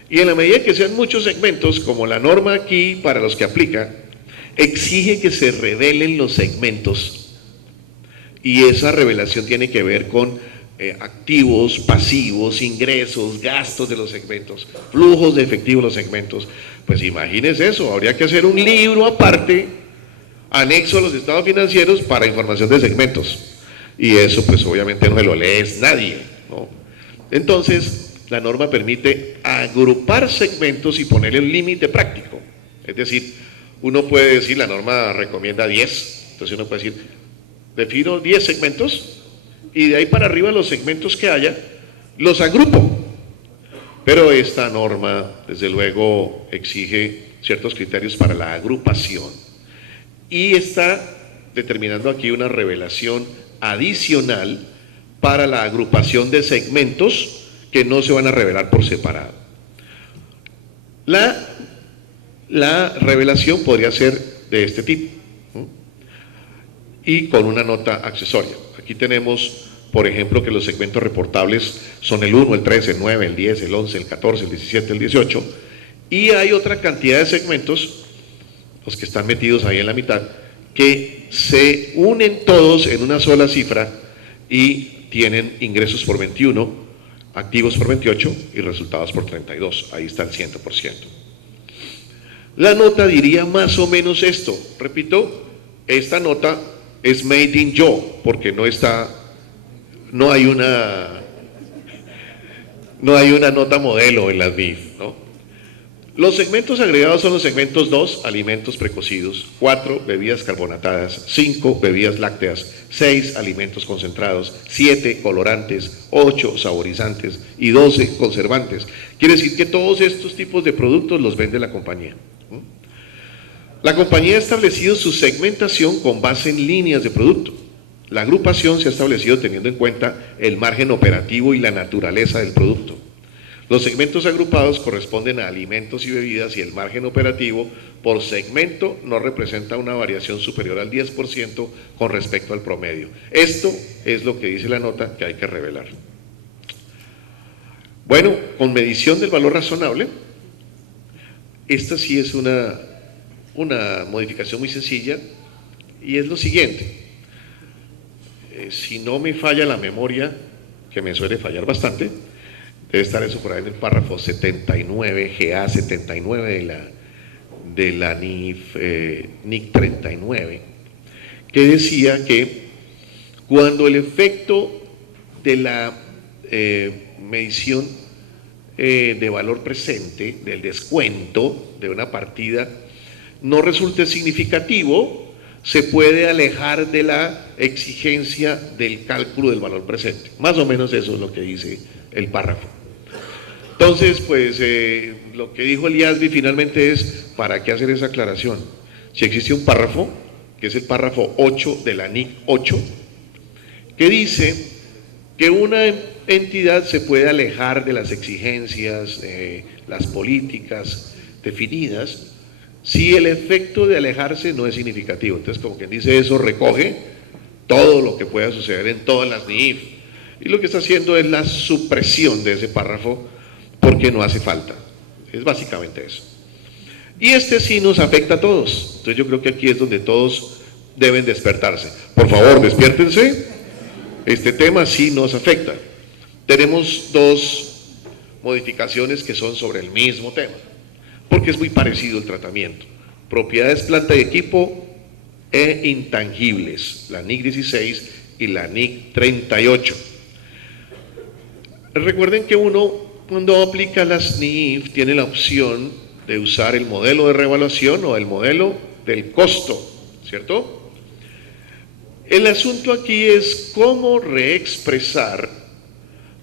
Y en la medida que sean muchos segmentos, como la norma aquí para los que aplica, exige que se revelen los segmentos. Y esa revelación tiene que ver con activos, pasivos, ingresos, gastos de los segmentos, flujos de efectivo de los segmentos. Pues imagínense eso, habría que hacer un libro aparte, anexo a los estados financieros para información de segmentos. Y eso pues obviamente no se lo lee nadie, ¿no? Entonces, la norma permite agrupar segmentos y ponerle un límite práctico. Es decir, uno puede decir, la norma recomienda 10, entonces uno puede decir, defino 10 segmentos y de ahí para arriba los segmentos que haya, los agrupo. Pero esta norma, desde luego, exige ciertos criterios para la agrupación y está determinando aquí una revelación adicional para la agrupación de segmentos que no se van a revelar por separado. La revelación podría ser de este tipo, ¿no? Y con una nota accesoria. Aquí tenemos, por ejemplo, que los segmentos reportables son el 1, el 3, el 9, el 10, el 11, el 14, el 17, el 18, y hay otra cantidad de segmentos, los que están metidos ahí en la mitad, que se unen todos en una sola cifra y tienen ingresos por 21, activos por 28 y resultados por 32, ahí está el 100%. La nota diría más o menos esto, repito, esta nota es made in yo, porque no hay una nota modelo en las NIF, ¿no? Los segmentos agregados son los segmentos 2, alimentos precocidos, 4, bebidas carbonatadas, 5, bebidas lácteas, 6, alimentos concentrados, 7, colorantes, 8, saborizantes y 12, conservantes. Quiere decir que todos estos tipos de productos los vende la compañía. La compañía ha establecido su segmentación con base en líneas de producto. La agrupación se ha establecido teniendo en cuenta el margen operativo y la naturaleza del producto. Los segmentos agrupados corresponden a alimentos y bebidas y el margen operativo por segmento no representa una variación superior al 10% con respecto al promedio. Esto es lo que dice la nota que hay que revelar. Bueno, con medición del valor razonable, esta sí es una modificación muy sencilla y es lo siguiente. Si no me falla la memoria, que me suele fallar bastante, debe estar eso por ahí en el párrafo 79, GA 79 de la NIC 39, que decía que cuando el efecto de la medición de valor presente, del descuento de una partida, no resulte significativo, se puede alejar de la exigencia del cálculo del valor presente. Más o menos eso es lo que dice el párrafo. Entonces, pues, lo que dijo el IASBI finalmente es, ¿para qué hacer esa aclaración? Si existe un párrafo, que es el párrafo 8 de la NIC 8, que dice que una entidad se puede alejar de las exigencias, las políticas definidas, si el efecto de alejarse no es significativo. Entonces, como quien dice eso, recoge todo lo que pueda suceder en todas las NIF. Y lo que está haciendo es la supresión de ese párrafo porque no hace falta. Es básicamente eso. Y este sí nos afecta a todos. Entonces yo creo que aquí es donde todos deben despertarse. Por favor, despiértense. Este tema sí nos afecta. Tenemos dos modificaciones que son sobre el mismo tema, porque es muy parecido el tratamiento. Propiedades, planta y equipo e intangibles, la NIC 16 y la NIC 38. Recuerden que uno, cuando aplica las NIF, tiene la opción de usar el modelo de revaluación o el modelo del costo, ¿cierto? El asunto aquí es cómo reexpresar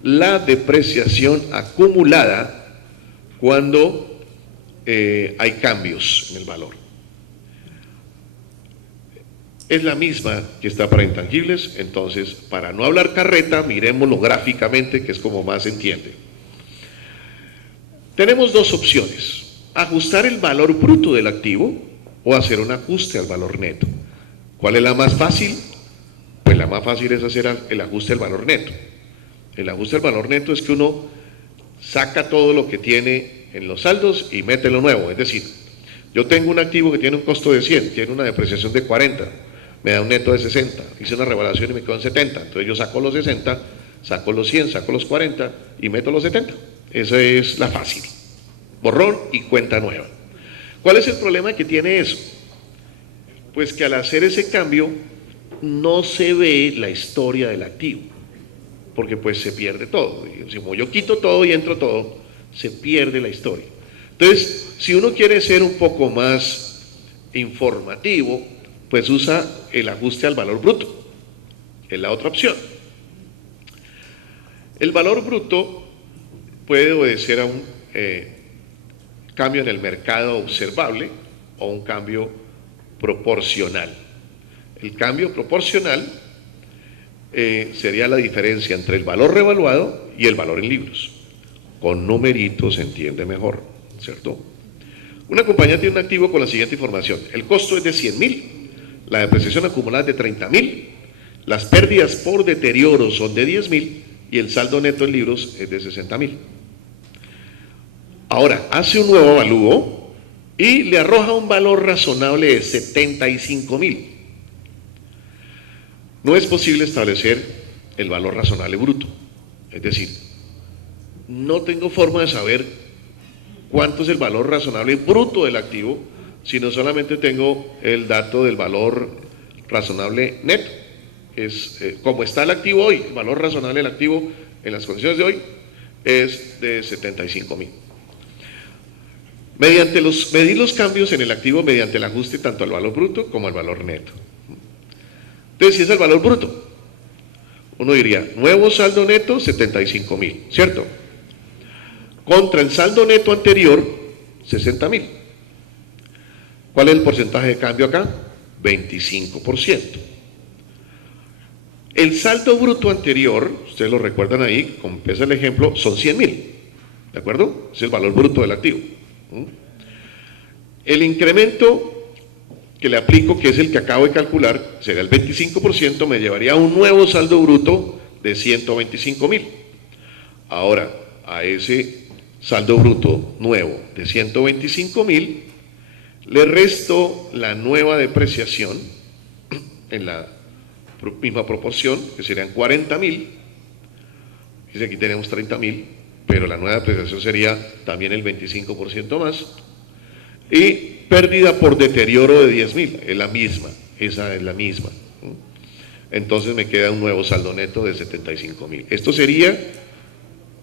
la depreciación acumulada cuando hay cambios en el valor. es la misma que está para intangibles. Entonces, para no hablar carreta, miremoslo gráficamente, que es como más se entiende. Tenemos dos opciones: ajustar el valor bruto del activo o hacer un ajuste al valor neto. ¿Cuál es la más fácil? Pues la más fácil es hacer el ajuste al valor neto. El ajuste al valor neto es que uno saca todo lo que tiene en los saldos y mete lo nuevo. Es decir, yo tengo un activo que tiene un costo de 100, tiene una depreciación de 40, me da un neto de 60, hice una revaluación y me quedo en 70, entonces yo saco los 60, saco los 100, saco los 40 y meto los 70. Esa es la fácil. Borrón y cuenta nueva. ¿Cuál es el problema que tiene eso? Pues que al hacer ese cambio no se ve la historia del activo, porque pues se pierde todo. Si yo quito todo y entro todo, se pierde la historia. Entonces, si uno quiere ser un poco más informativo, pues usa el ajuste al valor bruto, es la otra opción. El valor bruto puede obedecer a un cambio en el mercado observable o un cambio proporcional. El cambio proporcional sería la diferencia entre el valor revaluado y el valor en libros. Con numeritos se entiende mejor, ¿cierto? Una compañía tiene un activo con la siguiente información: el costo es de 100.000, la depreciación acumulada es de 30.000, las pérdidas por deterioro son de 10.000 y el saldo neto en libros es de 60.000. Ahora, hace un nuevo avalúo y le arroja un valor razonable de 75.000. No es posible establecer el valor razonable bruto, es decir, no tengo forma de saber cuánto es el valor razonable bruto del activo, sino solamente tengo el dato del valor razonable neto. Es como está el activo hoy, el valor razonable del activo en las condiciones de hoy es de 75.000. Medir los cambios en el activo mediante el ajuste tanto al valor bruto como al valor neto. Entonces, si es el valor bruto, uno diría, nuevo saldo neto, 75.000, ¿cierto? Contra el saldo neto anterior, 60.000. ¿Cuál es el porcentaje de cambio acá? 25%. El saldo bruto anterior, ustedes lo recuerdan ahí, como empieza el ejemplo, son 100.000, ¿de acuerdo? Es el valor bruto del activo. El incremento que le aplico, que es el que acabo de calcular, será el 25%, me llevaría a un nuevo saldo bruto de 125.000. Ahora, a ese saldo bruto nuevo de 125.000, le resto la nueva depreciación en la misma proporción, que serían 40.000. Dice aquí tenemos 30.000, pero la nueva depreciación sería también el 25% más. Y pérdida por deterioro de 10.000, es la misma, esa es la misma. Entonces me queda un nuevo saldo neto de 75.000. Esto sería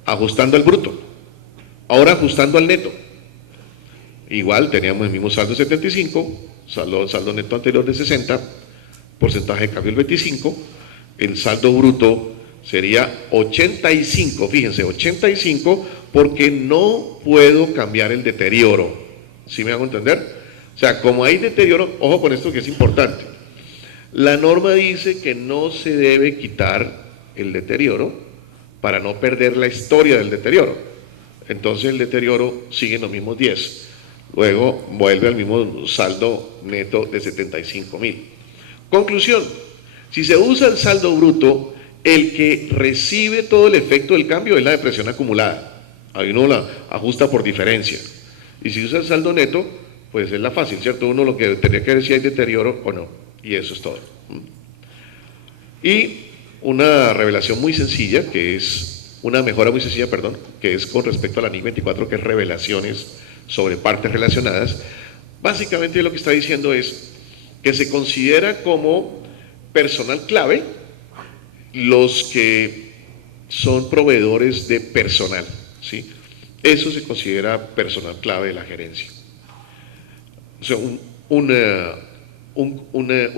ajustando al bruto. Ahora ajustando al neto. Igual teníamos el mismo saldo de 75, saldo neto anterior de 60, porcentaje de cambio el 25, el saldo bruto sería 85, fíjense, 85, porque no puedo cambiar el deterioro. ¿Sí me hago entender? O sea, como hay deterioro, ojo con esto que es importante. La norma dice que no se debe quitar el deterioro para no perder la historia del deterioro. Entonces el deterioro sigue en los mismos 10. Luego vuelve al mismo saldo neto de 75.000. Conclusión: si se usa el saldo bruto, el que recibe todo el efecto del cambio es la depresión acumulada. Ahí uno la ajusta por diferencia. Y si usa el saldo neto, pues es la fácil, ¿cierto? Uno lo que tendría que ver si hay deterioro o no. Y eso es todo. Y una revelación muy sencilla, que es una mejora muy sencilla, perdón, que es con respecto a la NIC 24, que es revelaciones sobre partes relacionadas. Básicamente lo que está diciendo es que se considera como personal clave los que son proveedores de personal, ¿sí? Eso se considera personal clave de la gerencia. O sea, un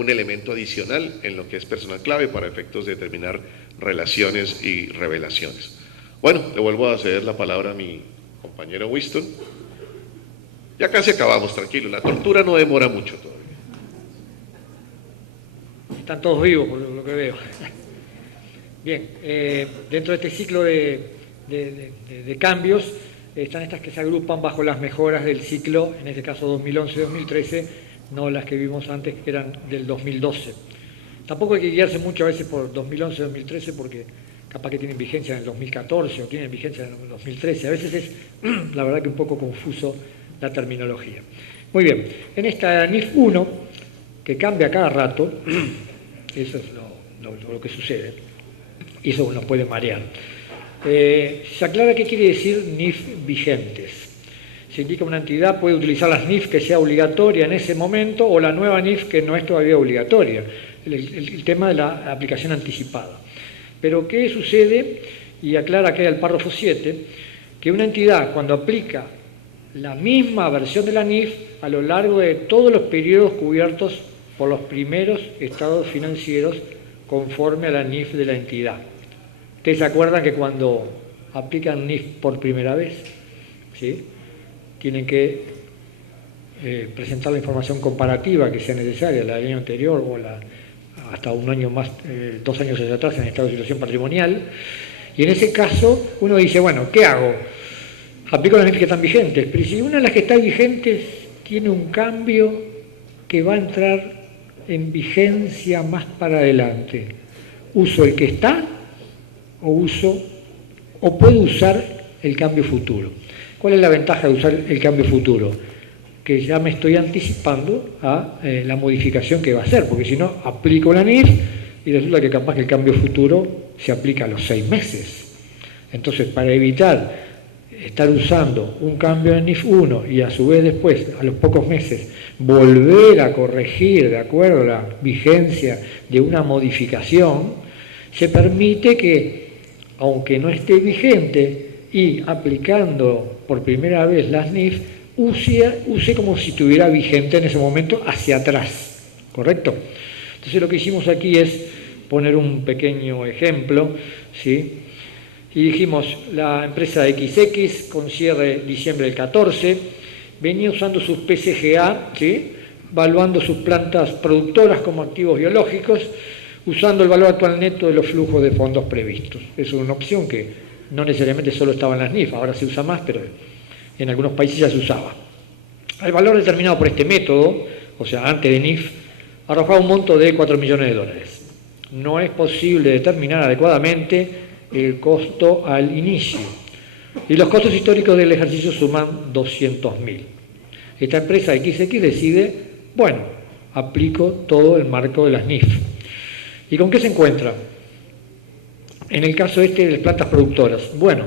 elemento adicional en lo que es personal clave para efectos de determinar relaciones y revelaciones. Bueno, le vuelvo a ceder la palabra a mi compañero Winston. Ya casi acabamos, tranquilo, la tortura no demora mucho todavía. Están todos vivos, por lo que veo. Bien, dentro de este ciclo de cambios están estas que se agrupan bajo las mejoras del ciclo, en este caso 2011-2013, no las que vimos antes, que eran del 2012. Tampoco hay que guiarse mucho a veces por 2011-2013 porque capaz que tienen vigencia en el 2014 o tienen vigencia en el 2013. A veces es, la verdad, que un poco confuso la terminología. Muy bien, en esta NIF 1, que cambia cada rato, eso es lo que sucede, y eso nos puede marear. Se aclara qué quiere decir NIF vigentes. Se indica una entidad puede utilizar las NIF que sea obligatoria en ese momento o la nueva NIF que no es todavía obligatoria. El tema de la aplicación anticipada. Pero ¿qué sucede? Y aclara que el párrafo 7, que una entidad cuando aplica la misma versión de la NIF a lo largo de todos los periodos cubiertos por los primeros estados financieros conforme a la NIF de la entidad. ¿Ustedes se acuerdan que cuando aplican NIF por primera vez, ¿sí?, tienen que presentar la información comparativa que sea necesaria, la del año anterior o hasta un año más, 2 años hacia atrás en estado de situación patrimonial? Y en ese caso uno dice, bueno, ¿qué hago? Aplico las NIF que están vigentes, pero si una de las que está vigentes tiene un cambio que va a entrar en vigencia más para adelante, ¿uso el que está o puedo usar el cambio futuro? ¿Cuál es la ventaja de usar el cambio futuro? Que ya me estoy anticipando a la modificación que va a hacer, porque si no, aplico la NIF y resulta que capaz que el cambio futuro se aplica a los 6 meses. Entonces, para evitar estar usando un cambio en NIF 1 y a su vez después, a los pocos meses, volver a corregir de acuerdo a la vigencia de una modificación, se permite que, aunque no esté vigente y aplicando por primera vez las NIF, use como si estuviera vigente en ese momento hacia atrás, ¿correcto? Entonces lo que hicimos aquí es poner un pequeño ejemplo, ¿sí? Y dijimos, la empresa XX, con cierre diciembre del 14, venía usando sus PCGA, ¿sí?, valuando sus plantas productoras como activos biológicos, usando el valor actual neto de los flujos de fondos previstos. Eso es una opción que no necesariamente solo estaba en las NIF, ahora se usa más, pero en algunos países ya se usaba. El valor determinado por este método, o sea, antes de NIF, arrojaba un monto de $4 millones. No es posible determinar adecuadamente el costo al inicio, y los costos históricos del ejercicio suman 200.000. Esta empresa XX decide, bueno, aplico todo el marco de las NIF. ¿Y con qué se encuentra? En el caso este de las plantas productoras, bueno,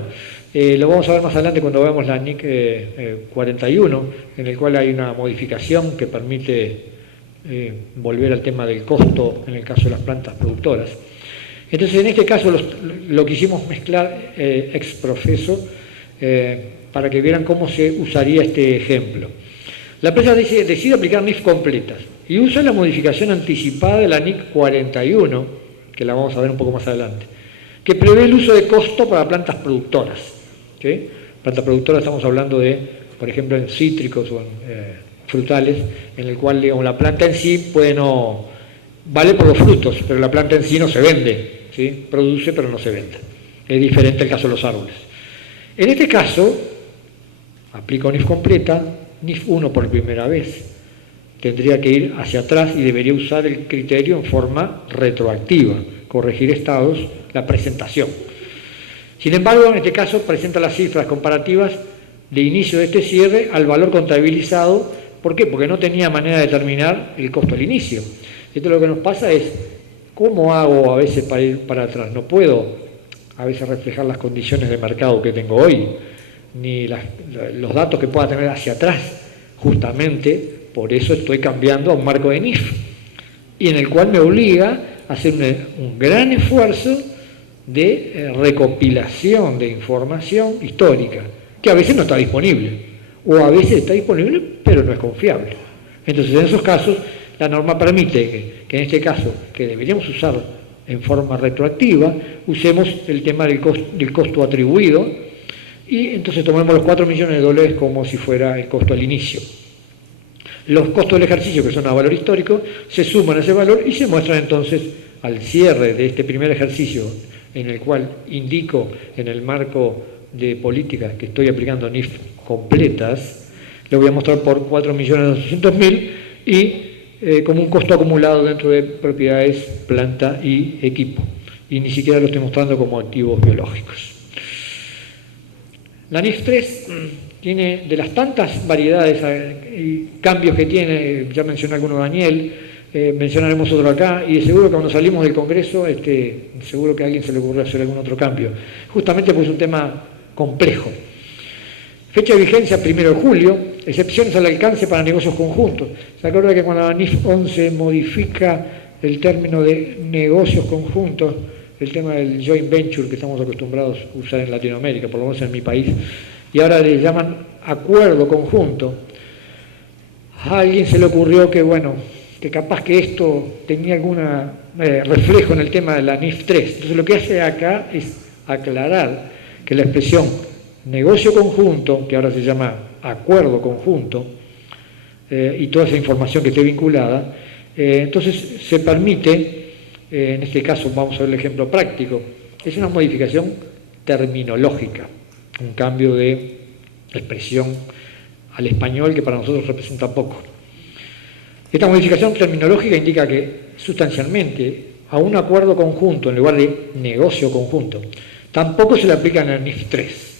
lo vamos a ver más adelante cuando veamos la NIC 41, en el cual hay una modificación que permite volver al tema del costo en el caso de las plantas productoras. Entonces, en este caso lo quisimos mezclar ex profeso para que vieran cómo se usaría este ejemplo. La empresa decide aplicar NIF completas y usa la modificación anticipada de la NIC 41, que la vamos a ver un poco más adelante, que prevé el uso de costo para plantas productoras. ¿Sí? Plantas productoras estamos hablando de, por ejemplo, en cítricos o en frutales, en el cual, digamos, la planta en sí vale por los frutos, pero la planta en sí no se vende, ¿sí? Produce pero no se vende. Es diferente el caso de los árboles. En este caso, aplico NIF completa, NIF 1 por primera vez. Tendría que ir hacia atrás y debería usar el criterio en forma retroactiva, corregir estados, la presentación. Sin embargo, en este caso presenta las cifras comparativas de inicio de este cierre al valor contabilizado. ¿Por qué? Porque no tenía manera de determinar el costo al inicio. Esto lo que nos pasa es, ¿cómo hago a veces para ir para atrás? No puedo a veces reflejar las condiciones de mercado que tengo hoy, ni los datos que pueda tener hacia atrás. Justamente por eso estoy cambiando a un marco de NIF, y en el cual me obliga a hacer un gran esfuerzo de recopilación de información histórica, que a veces no está disponible, o a veces está disponible pero no es confiable. Entonces, en esos casos, la norma permite que en este caso, que deberíamos usar en forma retroactiva, usemos el tema del costo atribuido, y entonces tomemos los $4 millones como si fuera el costo al inicio. Los costos del ejercicio, que son a valor histórico, se suman a ese valor y se muestran entonces al cierre de este primer ejercicio, en el cual indico en el marco de políticas que estoy aplicando NIF completas, lo voy a mostrar por 4.200.000 y como un costo acumulado dentro de propiedades, planta y equipo. Y ni siquiera lo estoy mostrando como activos biológicos. La NIF 3 tiene, de las tantas variedades y cambios que tiene, ya mencioné alguno Daniel, mencionaremos otro acá, y seguro que cuando salimos del Congreso, seguro que a alguien se le ocurre hacer algún otro cambio. Justamente porque es un tema complejo. Fecha de vigencia 1 de julio, excepciones al alcance para negocios conjuntos. ¿Se acuerda que cuando la NIF 11 modifica el término de negocios conjuntos, el tema del joint venture que estamos acostumbrados a usar en Latinoamérica, por lo menos en mi país, y ahora le llaman acuerdo conjunto? A alguien se le ocurrió que, bueno, que capaz que esto tenía algún reflejo en el tema de la NIF 3. Entonces lo que hace acá es aclarar que la expresión negocio conjunto, que ahora se llama acuerdo conjunto, y toda esa información que esté vinculada, entonces se permite, en este caso vamos a ver el ejemplo práctico, es una modificación terminológica, un cambio de expresión al español que para nosotros representa poco. Esta modificación terminológica indica que sustancialmente a un acuerdo conjunto en lugar de negocio conjunto tampoco se le aplica en la NIF 3.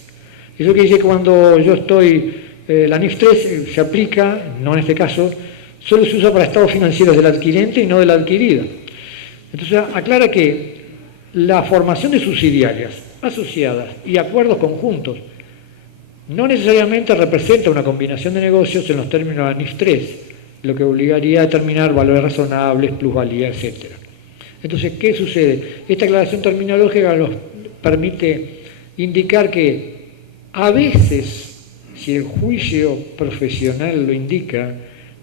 Eso quiere decir que cuando yo estoy, la NIF 3 se aplica, no en este caso, solo se usa para estados financieros del adquirente y no de la adquirida. Entonces aclara que la formación de subsidiarias asociadas y acuerdos conjuntos no necesariamente representa una combinación de negocios en los términos de la NIF 3, lo que obligaría a determinar valores razonables, plusvalía, etc. Entonces, ¿qué sucede? Esta aclaración terminológica nos permite indicar que a veces, si el juicio profesional lo indica,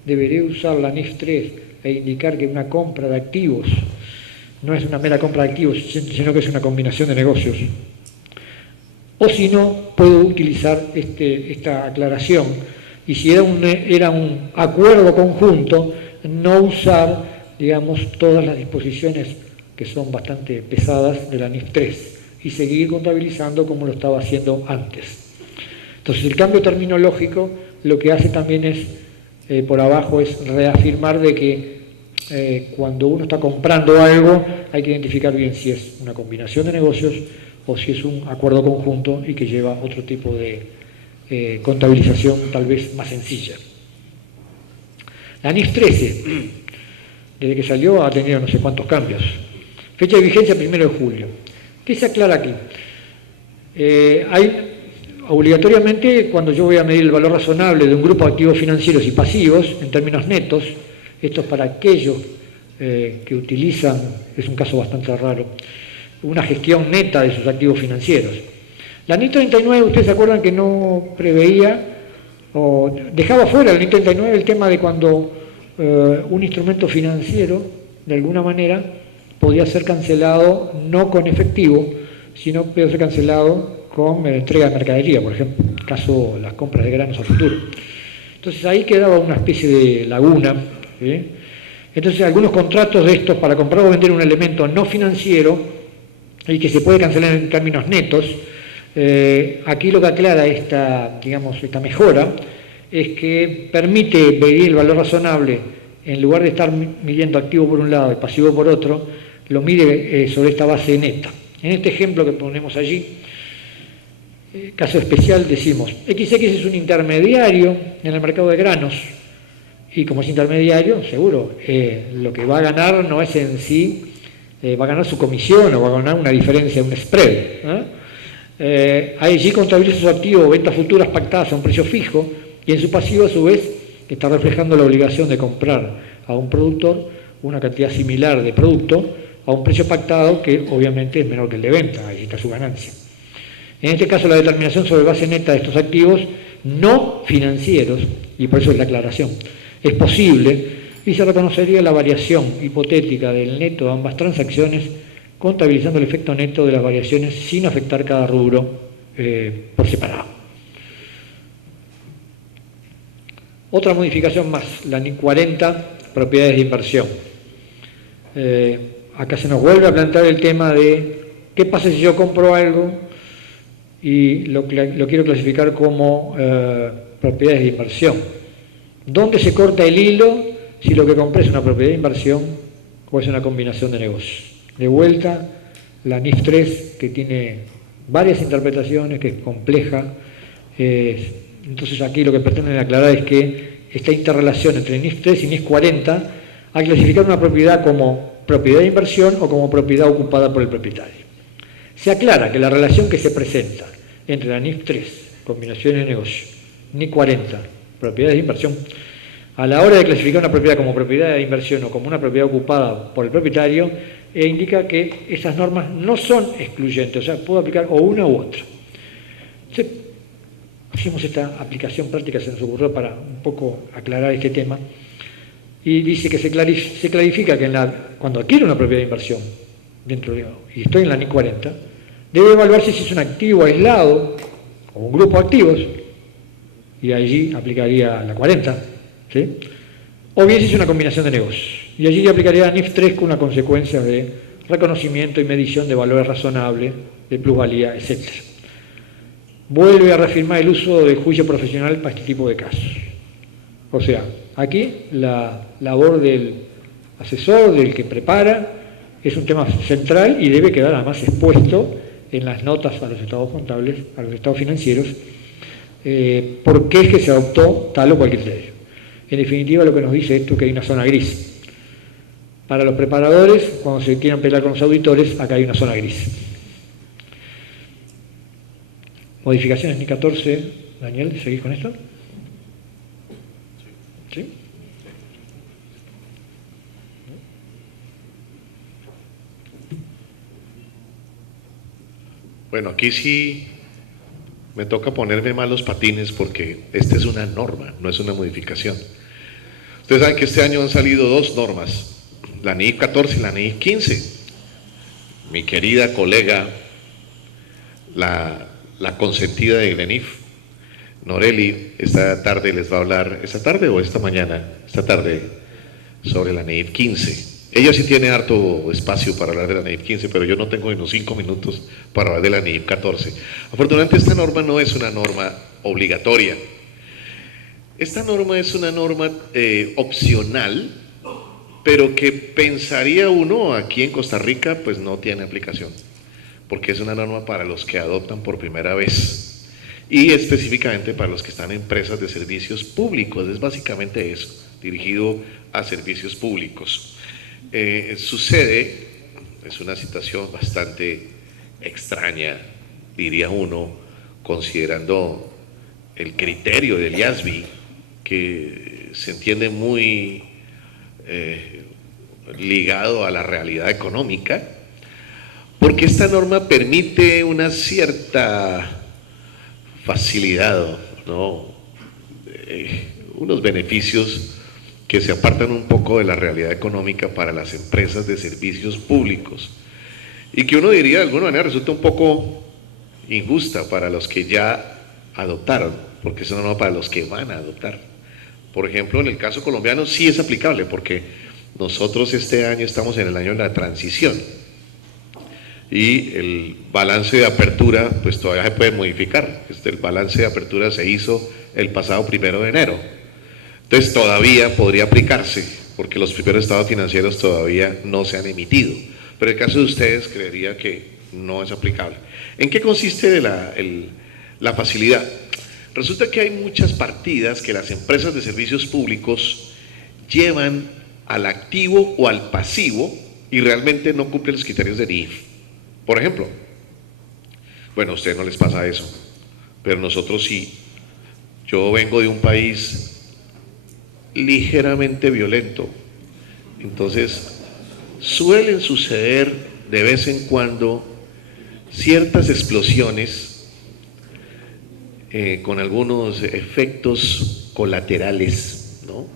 debería usar la NIF 3 e indicar que una compra de activos no es una mera compra de activos, sino que es una combinación de negocios. O si no, puedo utilizar esta aclaración, y si era un acuerdo conjunto, no usar, digamos, todas las disposiciones que son bastante pesadas de la NIF 3 y seguir contabilizando como lo estaba haciendo antes. Entonces el cambio terminológico lo que hace también es, por abajo, es reafirmar de que cuando uno está comprando algo hay que identificar bien si es una combinación de negocios o si es un acuerdo conjunto y que lleva otro tipo de contabilización tal vez más sencilla. La NIF 13, desde que salió, ha tenido no sé cuántos cambios. Fecha de vigencia 1 de julio. ¿Qué se aclara aquí? Hay obligatoriamente, cuando yo voy a medir el valor razonable de un grupo de activos financieros y pasivos en términos netos, esto es para aquellos que utilizan, es un caso bastante raro, una gestión neta de sus activos financieros. La NIF 39, ustedes se acuerdan que no preveía o dejaba fuera la NIF 39 el tema de cuando un instrumento financiero, de alguna manera, podía ser cancelado no con efectivo, sino podía ser cancelado con entrega de mercadería, por ejemplo, en el caso de las compras de granos a futuro. Entonces ahí quedaba una especie de laguna, ¿sí? Entonces algunos contratos de estos para comprar o vender un elemento no financiero y que se puede cancelar en términos netos, aquí lo que aclara esta mejora es que permite medir el valor razonable, en lugar de estar midiendo activo por un lado y pasivo por otro, lo mide sobre esta base neta. En este ejemplo que ponemos allí, caso especial, decimos XX es un intermediario en el mercado de granos, y como es intermediario, seguro, lo que va a ganar no es en sí, va a ganar su comisión o va a ganar una diferencia, un spread. Allí contabiliza su activo, ventas futuras pactadas a un precio fijo, y en su pasivo a su vez está reflejando la obligación de comprar a un productor una cantidad similar de producto a un precio pactado que obviamente es menor que el de venta, ahí está su ganancia. En este caso la determinación sobre base neta de estos activos no financieros, y por eso es la aclaración, es posible y se reconocería la variación hipotética del neto de ambas transacciones contabilizando el efecto neto de las variaciones sin afectar cada rubro por separado. Otra modificación más, la NIC 40, propiedades de inversión. Acá se nos vuelve a plantear el tema de qué pasa si yo compro algo y lo quiero clasificar como propiedades de inversión. ¿Dónde se corta el hilo si lo que compré es una propiedad de inversión o es una combinación de negocios? De vuelta, la NIF 3, que tiene varias interpretaciones, que es compleja. Entonces aquí lo que pretenden aclarar es que esta interrelación entre NIF 3 y NIF 40, hay que clasificar una propiedad como propiedad de inversión o como propiedad ocupada por el propietario. Se aclara que la relación que se presenta entre la NIF 3, combinaciones de negocio, NIF 40, propiedades de inversión, a la hora de clasificar una propiedad como propiedad de inversión o como una propiedad ocupada por el propietario, indica que esas normas no son excluyentes, o sea, puedo aplicar o una u otra. Hicimos esta aplicación práctica, se nos ocurrió para un poco aclarar este tema, y dice que se clarifica que cuando adquiero una propiedad de inversión, y estoy en la NIC 40, debe evaluarse si es un activo aislado o un grupo de activos, y allí aplicaría la 40, ¿sí? O bien si es una combinación de negocios, y allí aplicaría la NIF 3 con una consecuencia de reconocimiento y medición de valores razonables, de plusvalía, etc. Vuelve a reafirmar el uso del juicio profesional para este tipo de casos. O sea, aquí la labor del asesor, del que prepara, es un tema central y debe quedar además expuesto en las notas a los estados contables, a los estados financieros, por qué es que se adoptó tal o cual criterio. En definitiva, lo que nos dice esto es que hay una zona gris. Para los preparadores, cuando se quieran pelear con los auditores, acá hay una zona gris. Modificaciones NIC 14, Daniel, ¿seguís con esto? ¿Sí? Bueno, aquí sí me toca ponerme mal los patines porque esta es una norma, no es una modificación. Ustedes saben que este año han salido dos normas, la NIF 14 y la NIF 15. Mi querida colega, la consentida de Glenif, Noreli, esta tarde les va a hablar, ¿esta tarde o esta mañana? Esta tarde, sobre la NIF 15. Ella sí tiene harto espacio para hablar de la NIF 15, pero yo no tengo unos 5 minutos para hablar de la NIF 14. Afortunadamente esta norma no es una norma obligatoria. Esta norma es una norma opcional, pero que pensaría uno aquí en Costa Rica, pues no tiene aplicación, porque es una norma para los que adoptan por primera vez y específicamente para los que están en empresas de servicios públicos. Es básicamente eso, dirigido a servicios públicos. Sucede, es una situación bastante extraña, diría uno, considerando el criterio del IASB, que se entiende muy ligado a la realidad económica, porque esta norma permite una cierta facilidad, ¿no? Unos beneficios que se apartan un poco de la realidad económica para las empresas de servicios públicos y que uno diría de alguna manera resulta un poco injusta para los que ya adoptaron, porque es una norma para los que van a adoptar. Por ejemplo, en el caso colombiano sí es aplicable porque nosotros este año estamos en el año de la transición y el balance de apertura pues todavía se puede modificar. El balance de apertura se hizo el pasado 1 de enero. Entonces todavía podría aplicarse, porque los primeros estados financieros todavía no se han emitido. Pero en el caso de ustedes, creería que no es aplicable. ¿En qué consiste la facilidad? Resulta que hay muchas partidas que las empresas de servicios públicos llevan al activo o al pasivo y realmente no cumplen los criterios de NIF. Por ejemplo, bueno, a ustedes no les pasa eso, pero nosotros sí. Yo vengo de un país ligeramente violento, entonces suelen suceder de vez en cuando ciertas explosiones con algunos efectos colaterales, ¿no?,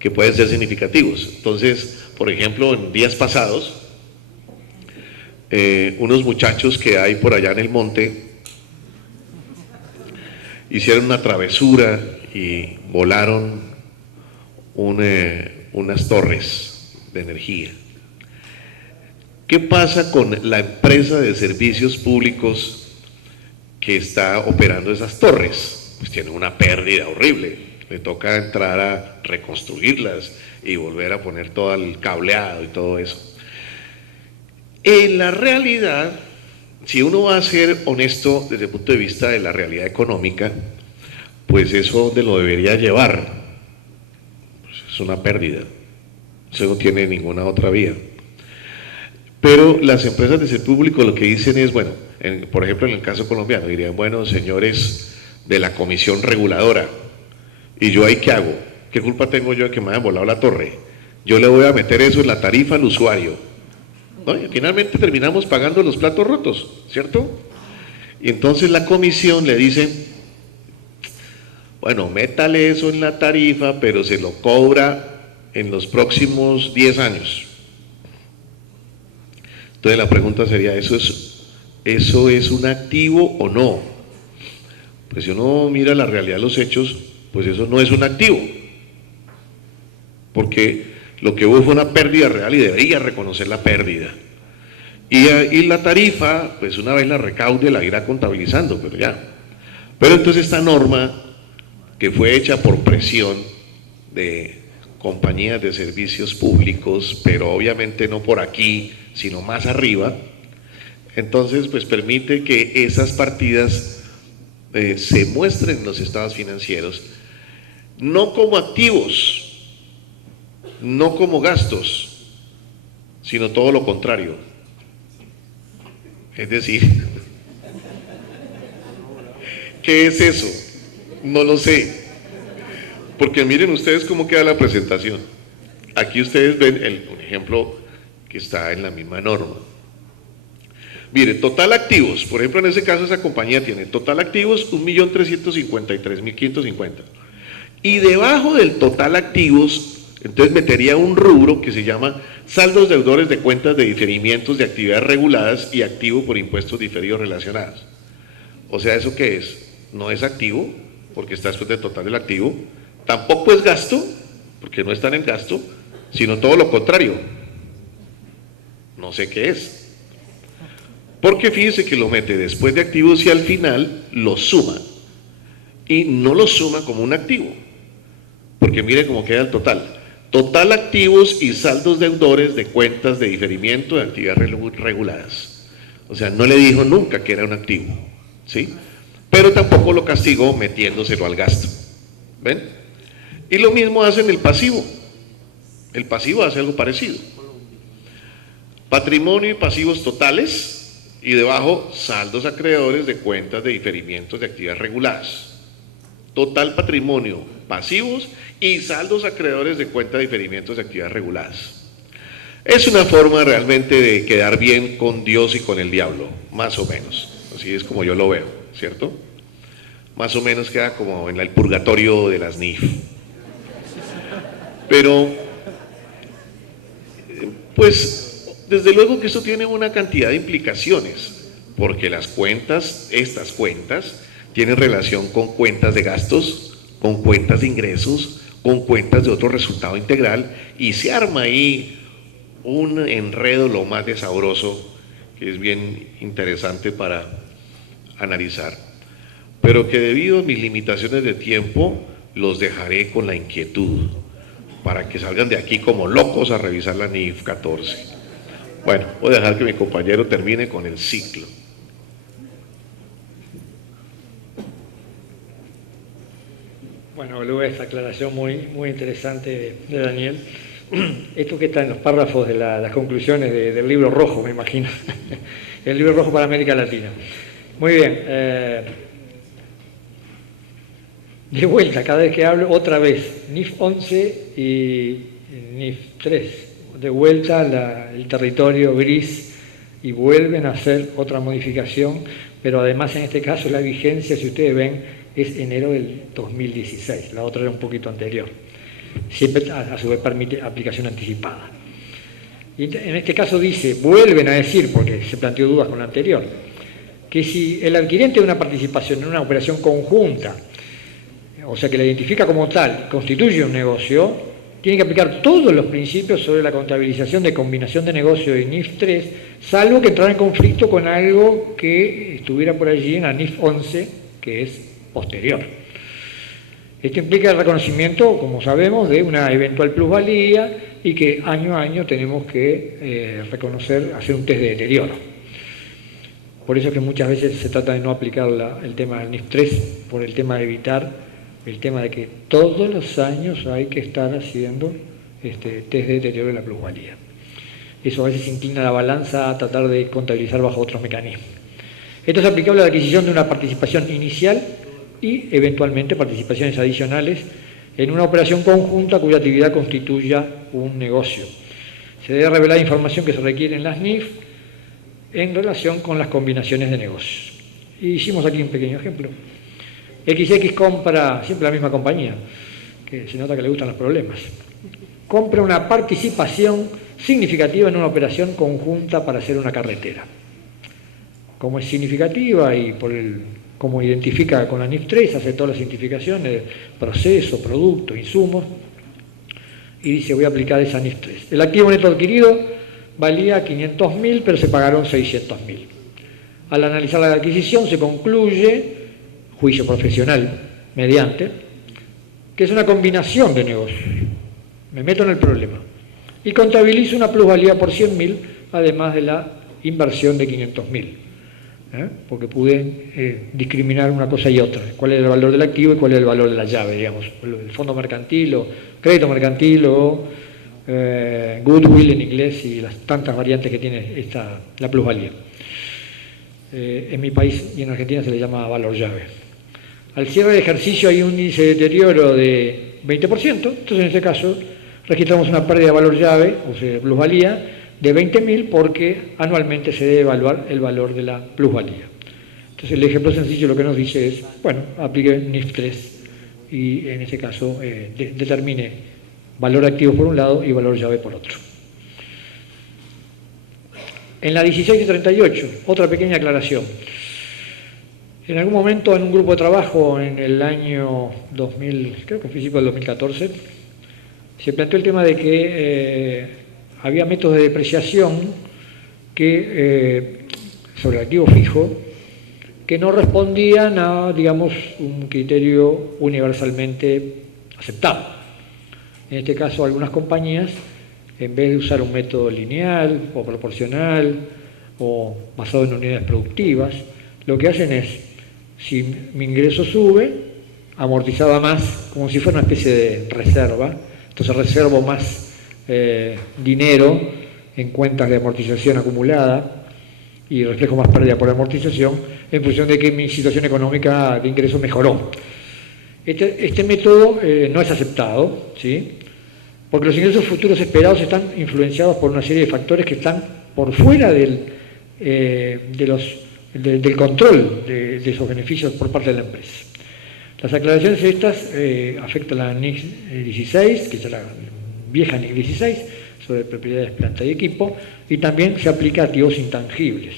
que pueden ser significativos. Entonces, por ejemplo, en días pasados, unos muchachos que hay por allá en el monte hicieron una travesura y volaron unas torres de energía. ¿Qué pasa con la empresa de servicios públicos que está operando esas torres? Pues tiene una pérdida horrible, le toca entrar a reconstruirlas y volver a poner todo el cableado y todo eso. En la realidad, si uno va a ser honesto desde el punto de vista de la realidad económica, pues eso de lo debería llevar, pues es una pérdida, eso no tiene ninguna otra vía. Pero las empresas de servicio público lo que dicen es, bueno, por ejemplo en el caso colombiano, dirían, bueno, señores de la comisión reguladora, ¿y yo ahí qué hago? ¿Qué culpa tengo yo de que me hayan volado la torre? Yo le voy a meter eso en la tarifa al usuario, ¿no? Y finalmente terminamos pagando los platos rotos, ¿cierto? Y entonces la comisión le dice, bueno, métale eso en la tarifa, pero se lo cobra en los próximos 10 años. Entonces la pregunta sería, ¿eso es un activo o no? Pues si uno mira la realidad de los hechos, pues eso no es un activo, porque lo que hubo fue una pérdida real y debería reconocer la pérdida. Y la tarifa, pues una vez la recaude, la irá contabilizando, pero ya. Pero entonces esta norma, que fue hecha por presión de compañías de servicios públicos, pero obviamente no por aquí, sino más arriba, entonces pues permite que esas partidas se muestren en los estados financieros, no como activos, no como gastos, sino todo lo contrario. Es decir, ¿qué es eso? No lo sé, porque miren ustedes cómo queda la presentación. Aquí ustedes ven un ejemplo que está en la misma norma. Mire, total activos, por ejemplo en ese caso esa compañía tiene total activos 1.353.550 y debajo del total activos entonces metería un rubro que se llama saldos deudores de cuentas de diferimientos de actividades reguladas y activo por impuestos diferidos relacionados. O sea, ¿eso qué es? No es activo porque está después del total del activo, tampoco es gasto porque no está en el gasto, sino todo lo contrario. No sé qué es. Porque fíjese que lo mete después de activos y al final lo suma. Y no lo suma como un activo. Porque mire cómo queda el total. Total activos y saldos deudores de cuentas de diferimiento de actividades reguladas. O sea, no le dijo nunca que era un activo. ¿Sí? Pero tampoco lo castigó metiéndoselo al gasto. ¿Ven? Y lo mismo hace en el pasivo. El pasivo hace algo parecido. Patrimonio y pasivos totales y debajo saldos acreedores de cuentas de diferimientos de actividades reguladas. Total patrimonio, pasivos y saldos acreedores de cuentas de diferimientos de actividades reguladas. Es una forma realmente de quedar bien con Dios y con el diablo, más o menos. Así es como yo lo veo, ¿cierto? Más o menos queda como en el purgatorio de las NIF. Pero, pues, desde luego que esto tiene una cantidad de implicaciones, porque las cuentas, estas cuentas, tienen relación con cuentas de gastos, con cuentas de ingresos, con cuentas de otro resultado integral, y se arma ahí un enredo lo más de sabroso, que es bien interesante para analizar, pero que debido a mis limitaciones de tiempo, los dejaré con la inquietud, para que salgan de aquí como locos a revisar la NIF 14. Bueno, voy a dejar que mi compañero termine con el ciclo. Bueno, luego esta aclaración muy interesante de Daniel. Esto que está en los párrafos de las conclusiones del libro rojo, me imagino. El libro rojo para América Latina. Muy bien. De vuelta, cada vez que hablo, otra vez, NIF 11 y NIF 3. De vuelta el territorio gris y vuelven a hacer otra modificación, pero además en este caso la vigencia, si ustedes ven, es enero del 2016, la otra era un poquito anterior. Siempre a su vez permite aplicación anticipada. Y en este caso dice, vuelven a decir, porque se planteó dudas con la anterior, que si el adquirente de una participación en una operación conjunta, o sea que la identifica como tal, constituye un negocio, tiene que aplicar todos los principios sobre la contabilización de combinación de negocio de NIF 3, salvo que entrara en conflicto con algo que estuviera por allí en la NIF 11, que es posterior. Esto implica el reconocimiento, como sabemos, de una eventual plusvalía y que año a año tenemos que reconocer, hacer un test de deterioro. Por eso es que muchas veces se trata de no aplicar el tema del NIF 3, por el tema de evitar el tema de que todos los años hay que estar haciendo test de deterioro de la plusvalía. Eso a veces inclina la balanza a tratar de contabilizar bajo otros mecanismos. Esto es aplicable a la adquisición de una participación inicial y eventualmente participaciones adicionales en una operación conjunta cuya actividad constituya un negocio. Se debe revelar información que se requiere en las NIF en relación con las combinaciones de negocios. Y hicimos aquí un pequeño ejemplo. XX compra, siempre la misma compañía, que se nota que le gustan los problemas, compra una participación significativa en una operación conjunta para hacer una carretera. Como es significativa y como identifica con la NIF 3, hace todas las identificaciones, proceso, producto, insumos, y dice voy a aplicar esa NIF 3. El activo neto adquirido valía 500.000, pero se pagaron 600.000. Al analizar la adquisición se concluye, juicio profesional mediante, que es una combinación de negocios. Me meto en el problema. Y contabilizo una plusvalía por 100.000, además de la inversión de 500.000. Porque pude discriminar una cosa y otra. ¿Cuál es el valor del activo y cuál es el valor de la llave, digamos? El fondo mercantil o crédito mercantil o goodwill en inglés y las tantas variantes que tiene la plusvalía. En mi país y en Argentina se le llama valor llave. Al cierre de ejercicio hay un índice de deterioro de 20%, entonces en este caso registramos una pérdida de valor llave, o sea, plusvalía, de 20.000 porque anualmente se debe evaluar el valor de la plusvalía. Entonces el ejemplo sencillo lo que nos dice es, bueno, aplique NIF 3 y en este caso determine valor activo por un lado y valor llave por otro. En la 16 y 38, otra pequeña aclaración. En algún momento en un grupo de trabajo en el año 2000, creo que a principios del 2014, se planteó el tema de que había métodos de depreciación sobre el activo fijo que no respondían a, digamos, un criterio universalmente aceptado. En este caso, algunas compañías, en vez de usar un método lineal o proporcional o basado en unidades productivas, lo que hacen es, si mi ingreso sube, amortizaba más, como si fuera una especie de reserva, entonces reservo más dinero en cuentas de amortización acumulada y reflejo más pérdida por amortización en función de que mi situación económica de ingreso mejoró. Este método no es aceptado, ¿sí? Porque los ingresos futuros esperados están influenciados por una serie de factores que están por fuera del control de esos beneficios por parte de la empresa. Las aclaraciones estas afectan a la NIC 16, que es la vieja NIC 16, sobre propiedades, planta y equipo, y también se aplica a activos intangibles.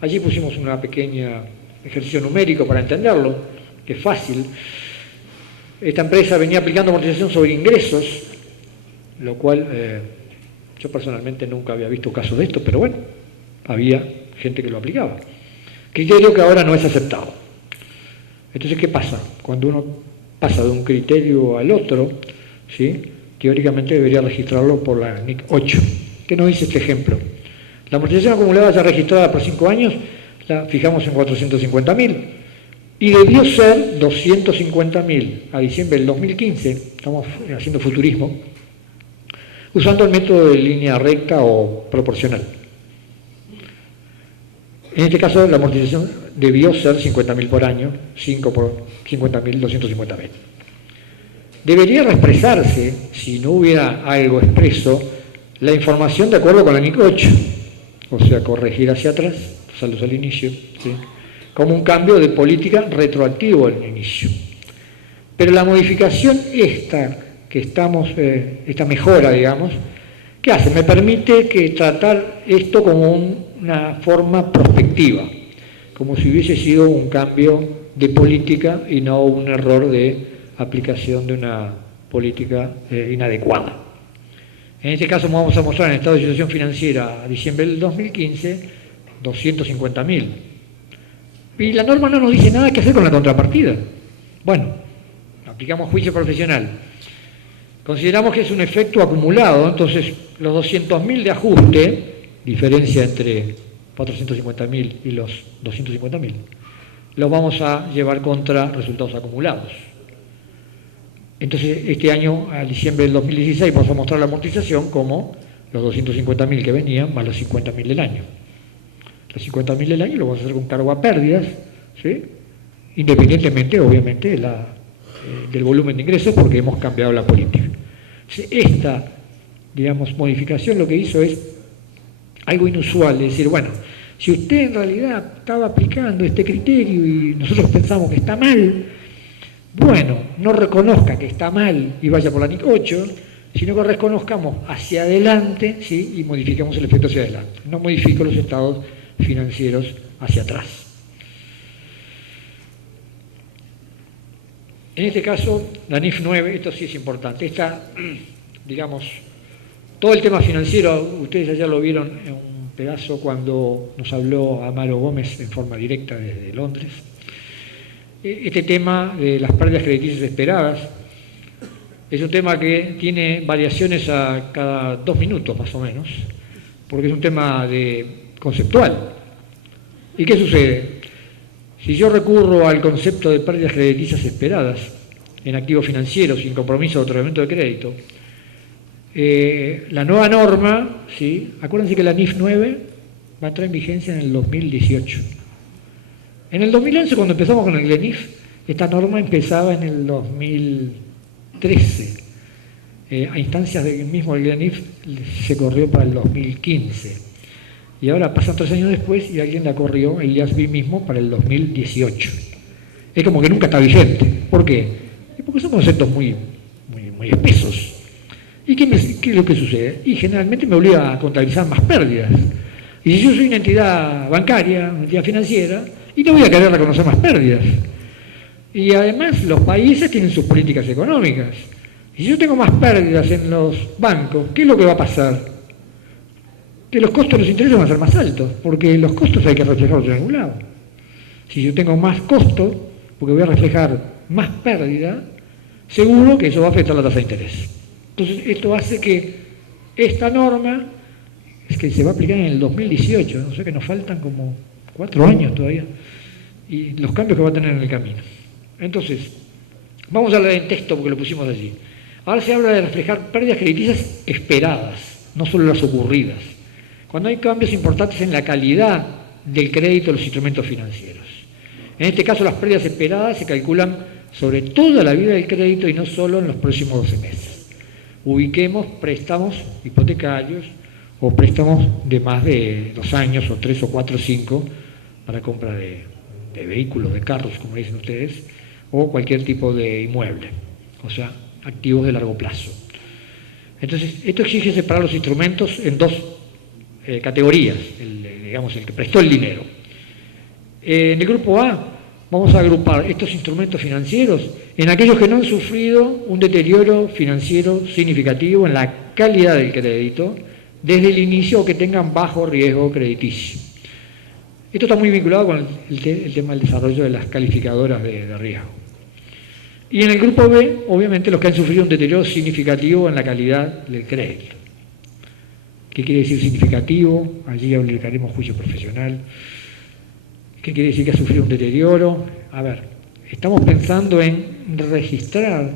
Allí pusimos una pequeña ejercicio numérico para entenderlo, que es fácil. Esta empresa venía aplicando amortización sobre ingresos, lo cual yo personalmente nunca había visto casos de esto, pero bueno, había gente que lo aplicaba. Criterio que ahora no es aceptado. Entonces, ¿qué pasa? Cuando uno pasa de un criterio al otro, ¿sí? Teóricamente debería registrarlo por la NIC 8. ¿Qué nos dice este ejemplo? La amortización acumulada ya registrada por 5 años la fijamos en 450.000 y debió ser 250.000 a diciembre del 2015, estamos haciendo futurismo, usando el método de línea recta o proporcional. En este caso la amortización debió ser 50.000 por año, 5 por 50.000, 250.000. Debería reexpresarse, si no hubiera algo expreso, la información de acuerdo con la NIC 8, o sea, corregir hacia atrás, saldos al inicio, ¿sí? Como un cambio de política retroactivo al inicio. Pero la modificación esta mejora, digamos, ¿qué hace? Me permite tratar esto como una forma prospectiva. como si hubiese sido un cambio de política y no un error de aplicación de una política inadecuada. En este caso vamos a mostrar en el estado de situación financiera a diciembre del 2015, 250.000. Y la norma no nos dice nada que hacer con la contrapartida. Bueno, aplicamos juicio profesional. Consideramos que es un efecto acumulado, entonces los 200.000 de ajuste, diferencia entre 450.000 y los 250.000, los vamos a llevar contra resultados acumulados. Entonces, este año, a diciembre del 2016, vamos a mostrar la amortización como los 250.000 que venían más los 50.000 del año. Los 50.000 del año lo vamos a hacer con cargo a pérdidas, ¿sí? Independientemente, obviamente, del volumen de ingresos, porque hemos cambiado la política. Entonces, esta, digamos, modificación lo que hizo es algo inusual, es decir, bueno, si usted en realidad estaba aplicando este criterio y nosotros pensamos que está mal, bueno, no reconozca que está mal y vaya por la NIC 8, sino que reconozcamos hacia adelante, ¿sí? Y modifiquemos el efecto hacia adelante. No modifico los estados financieros hacia atrás. En este caso, la NIF 9, esto sí es importante. Esta, digamos, todo el tema financiero, ustedes ya lo vieron en un pedazo cuando nos habló Amaro Gómez en forma directa desde Londres. Este tema de las pérdidas crediticias esperadas es un tema que tiene variaciones a cada 2 minutos más o menos, porque es un tema conceptual. ¿Y qué sucede? Si yo recurro al concepto de pérdidas crediticias esperadas en activos financieros sin compromiso de otorgamiento de crédito, la nueva norma, ¿sí? Acuérdense que la NIF 9 va a entrar en vigencia en el 2018. En el 2011, cuando empezamos con el GLENIF, esta norma empezaba en el 2013. A instancias del mismo GLENIF se corrió para el 2015. Y ahora pasan 3 años después y alguien la corrió, el IASB mismo, para el 2018. Es como que nunca está vigente. ¿Por qué? Porque son conceptos muy espesos. ¿Y qué es lo que sucede? Y generalmente me obliga a contabilizar más pérdidas. Y si yo soy una entidad bancaria, una entidad financiera, y no voy a querer reconocer más pérdidas. Y además los países tienen sus políticas económicas. Y si yo tengo más pérdidas en los bancos, ¿qué es lo que va a pasar? Que los costos de los intereses van a ser más altos, porque los costos hay que reflejarlos en algún lado. Si yo tengo más costo, porque voy a reflejar más pérdida, seguro que eso va a afectar la tasa de interés. Entonces, esto hace que esta norma, es que se va a aplicar en el 2018, o sea que nos faltan como 4 años todavía, y los cambios que va a tener en el camino. Entonces, vamos a hablar en texto porque lo pusimos allí. Ahora se habla de reflejar pérdidas crediticias esperadas, no solo las ocurridas. Cuando hay cambios importantes en la calidad del crédito de los instrumentos financieros. En este caso, las pérdidas esperadas se calculan sobre toda la vida del crédito y no solo en los próximos 12 meses. Ubiquemos préstamos hipotecarios o préstamos de más de 2 años, o 3 o 4 o 5, para compra de vehículos, de carros, como dicen ustedes, o cualquier tipo de inmueble, o sea, activos de largo plazo. Entonces, esto exige separar los instrumentos en 2 categorías, digamos, el que prestó el dinero. En el grupo A vamos a agrupar estos instrumentos financieros en aquellos que no han sufrido un deterioro financiero significativo en la calidad del crédito desde el inicio o que tengan bajo riesgo crediticio. Esto está muy vinculado con el tema del desarrollo de las calificadoras de riesgo. Y en el grupo B, obviamente, los que han sufrido un deterioro significativo en la calidad del crédito. ¿Qué quiere decir significativo? Allí aplicaremos juicio profesional. ¿Qué quiere decir que ha sufrido un deterioro? A ver, estamos pensando en registrar,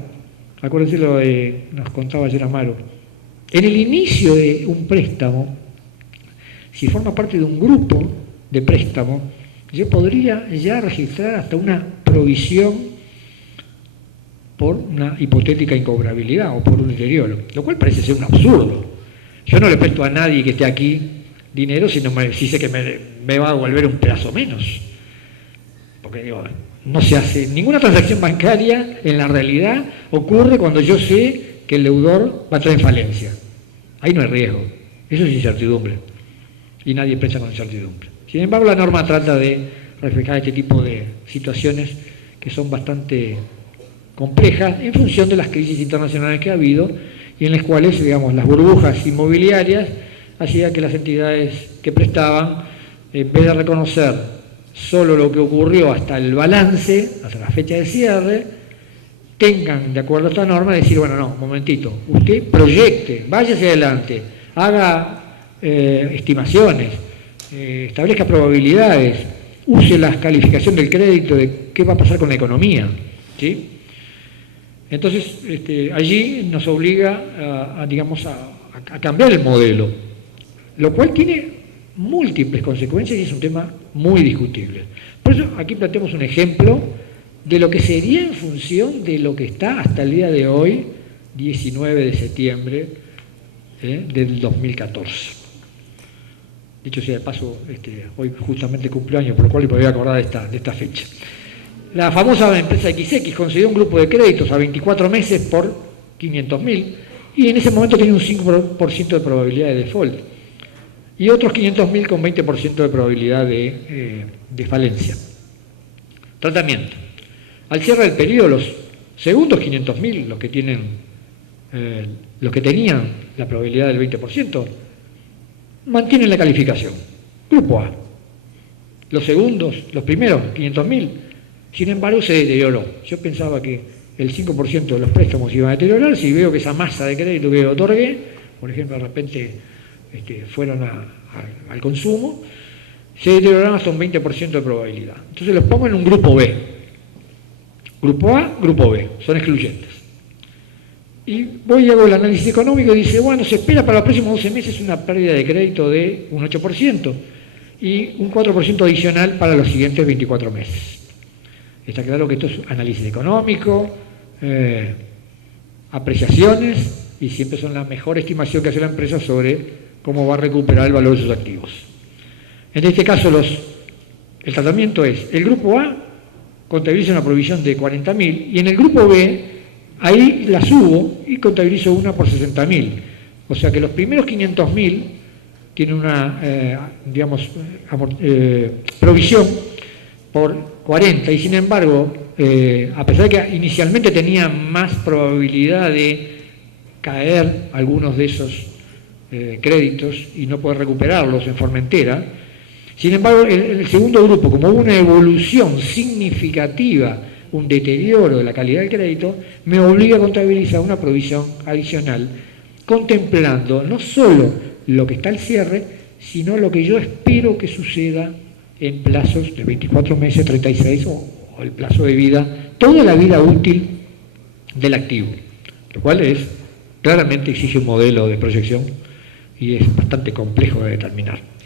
acuérdense lo que nos contaba ayer Amaro, en el inicio de un préstamo, si forma parte de un grupo de préstamo, yo podría ya registrar hasta una provisión por una hipotética incobrabilidad o por un deterioro, lo cual parece ser un absurdo. Yo no le presto a nadie que esté aquí dinero si sé que me va a devolver un pedazo menos. Porque digo, no se hace ninguna transacción bancaria en la realidad ocurre cuando yo sé que el deudor va a entrar en falencia. Ahí no hay riesgo, eso es incertidumbre. Y nadie presta con incertidumbre. Sin embargo, la norma trata de reflejar este tipo de situaciones que son bastante complejas en función de las crisis internacionales que ha habido y en las cuales, digamos, las burbujas inmobiliarias hacían que las entidades que prestaban, en vez de reconocer solo lo que ocurrió hasta el balance, hasta la fecha de cierre, tengan, de acuerdo a esta norma, decir, bueno, no, un momentito, usted proyecte, vaya hacia adelante, haga estimaciones, establezca probabilidades, use la calificación del crédito de qué va a pasar con la economía, ¿sí? Entonces, allí nos obliga a cambiar el modelo, lo cual tiene múltiples consecuencias y es un tema muy discutible. Por eso aquí planteamos un ejemplo de lo que sería en función de lo que está hasta el día de hoy, 19 de septiembre del 2014. Dicho sea de paso, hoy justamente cumpleaños, por lo cual me voy a acordar de esta fecha. La famosa empresa XX concedió un grupo de créditos a 24 meses por 500.000 y en ese momento tenía un 5% de probabilidad de default y otros 500.000 con 20% de probabilidad de falencia. Tratamiento. Al cierre del periodo, los segundos 500.000, los que tenían la probabilidad del 20%, mantienen la calificación. Grupo A. Los primeros 500.000, sin embargo, se deterioró. Yo pensaba que el 5% de los préstamos iban a deteriorar. Si veo que esa masa de crédito que otorgué, por ejemplo, de repente fueron al consumo, se deterioraron hasta un 20% de probabilidad. Entonces los pongo en un grupo B. Grupo A, grupo B, son excluyentes. Y voy y hago el análisis económico y dice, bueno, se espera para los próximos 12 meses una pérdida de crédito de un 8% y un 4% adicional para los siguientes 24 meses. Está claro que esto es análisis económico, apreciaciones, y siempre son la mejor estimación que hace la empresa sobre cómo va a recuperar el valor de sus activos. En este caso, el tratamiento es, el grupo A contabiliza una provisión de 40.000 y en el grupo B, ahí la subo y contabilizo una por 60.000. O sea que los primeros 500.000 tienen una, provisión por 40 y sin embargo, a pesar de que inicialmente tenía más probabilidad de caer algunos de esos créditos y no poder recuperarlos en forma entera, sin embargo, en el segundo grupo, como hubo una evolución significativa, un deterioro de la calidad del crédito, me obliga a contabilizar una provisión adicional, contemplando no solo lo que está al cierre, sino lo que yo espero que suceda en plazos de 24 meses, 36 o el plazo de vida, toda la vida útil del activo, lo cual claramente exige un modelo de proyección y es bastante complejo de determinar.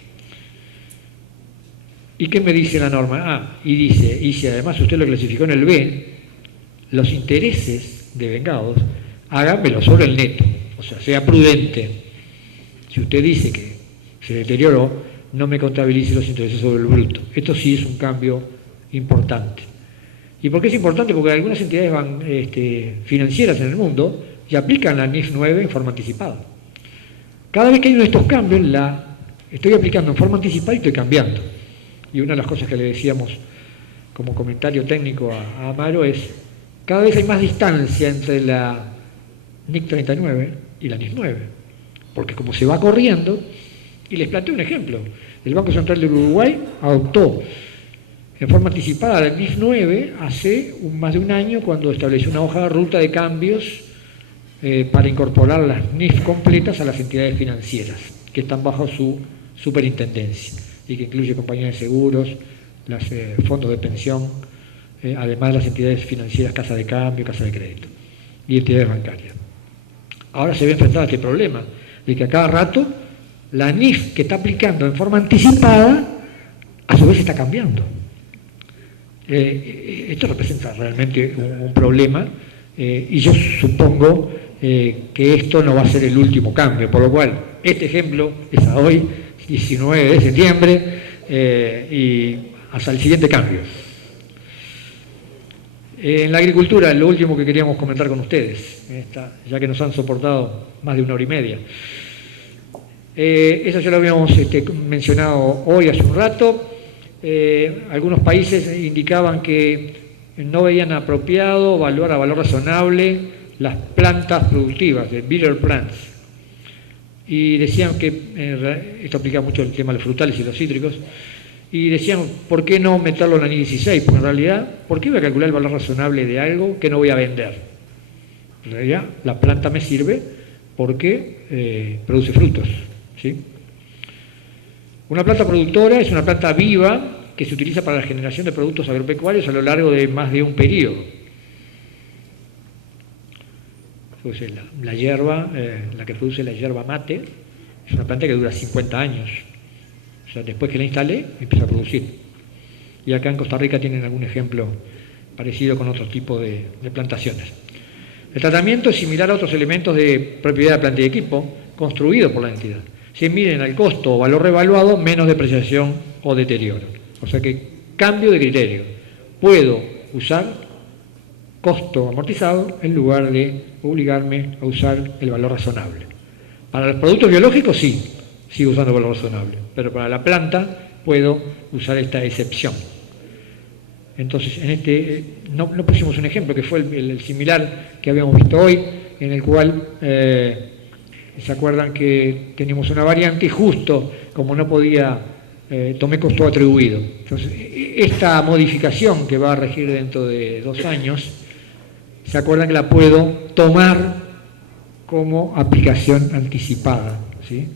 ¿Y qué me dice la norma? Y dice, y si además usted lo clasificó en el B, los intereses devengados, háganmelo sobre el neto, o sea prudente. Si usted dice que se deterioró, no me contabilice los intereses sobre el bruto. Esto sí es un cambio importante. ¿Y por qué es importante? Porque algunas entidades financieras en el mundo ya aplican la NIF 9 en forma anticipada. Cada vez que hay uno de estos cambios, la estoy aplicando en forma anticipada y estoy cambiando. Y una de las cosas que le decíamos como comentario técnico a Amaro es, cada vez hay más distancia entre la NIC 39 y la NIF 9, porque como se va corriendo, y les planteo un ejemplo, el Banco Central del Uruguay adoptó en forma anticipada la NIF 9 hace más de un año cuando estableció una hoja de ruta de cambios para incorporar las NIF completas a las entidades financieras que están bajo su superintendencia y que incluye compañías de seguros, los fondos de pensión, además de las entidades financieras, casa de cambio, casa de crédito y entidades bancarias. Ahora se ve enfrentado a este problema de que a cada rato la NIF que está aplicando en forma anticipada a su vez está cambiando. Esto representa realmente un problema y yo supongo que esto no va a ser el último cambio, por lo cual este ejemplo es a hoy, 19 de septiembre, y hasta el siguiente cambio. En la agricultura, lo último que queríamos comentar con ustedes, ya que nos han soportado más de 1 hora y media. Eso ya lo habíamos mencionado hoy hace un rato. algunos países indicaban que no veían apropiado evaluar a valor razonable las plantas productivas, de bitter plants. Y decían que, esto aplica mucho el tema de los frutales y los cítricos, y decían, ¿por qué no meterlo en la NI 16? Porque en realidad, ¿por qué voy a calcular el valor razonable de algo que no voy a vender? En realidad, la planta me sirve porque produce frutos, ¿sí? Una planta productora es una planta viva que se utiliza para la generación de productos agropecuarios a lo largo de más de un periodo. Entonces, la hierba, la que produce la yerba mate, es una planta que dura 50 años. O sea, después que la instalé, empieza a producir. Y acá en Costa Rica tienen algún ejemplo parecido con otro tipo de plantaciones. El tratamiento es similar a otros elementos de propiedad de planta y equipo construidos por la entidad. Se miden al costo o valor revaluado menos depreciación o deterioro. O sea que cambio de criterio. Puedo usar costo amortizado en lugar de obligarme a usar el valor razonable. Para los productos biológicos sí, sigo usando el valor razonable, pero para la planta puedo usar esta excepción. Entonces, no pusimos un ejemplo que fue el similar que habíamos visto hoy, en el cual se acuerdan que teníamos una variante y justo como no podía, tomé costo atribuido. Entonces, esta modificación que va a regir dentro de 2 años, se acuerdan que la puedo tomar como aplicación anticipada, ¿sí?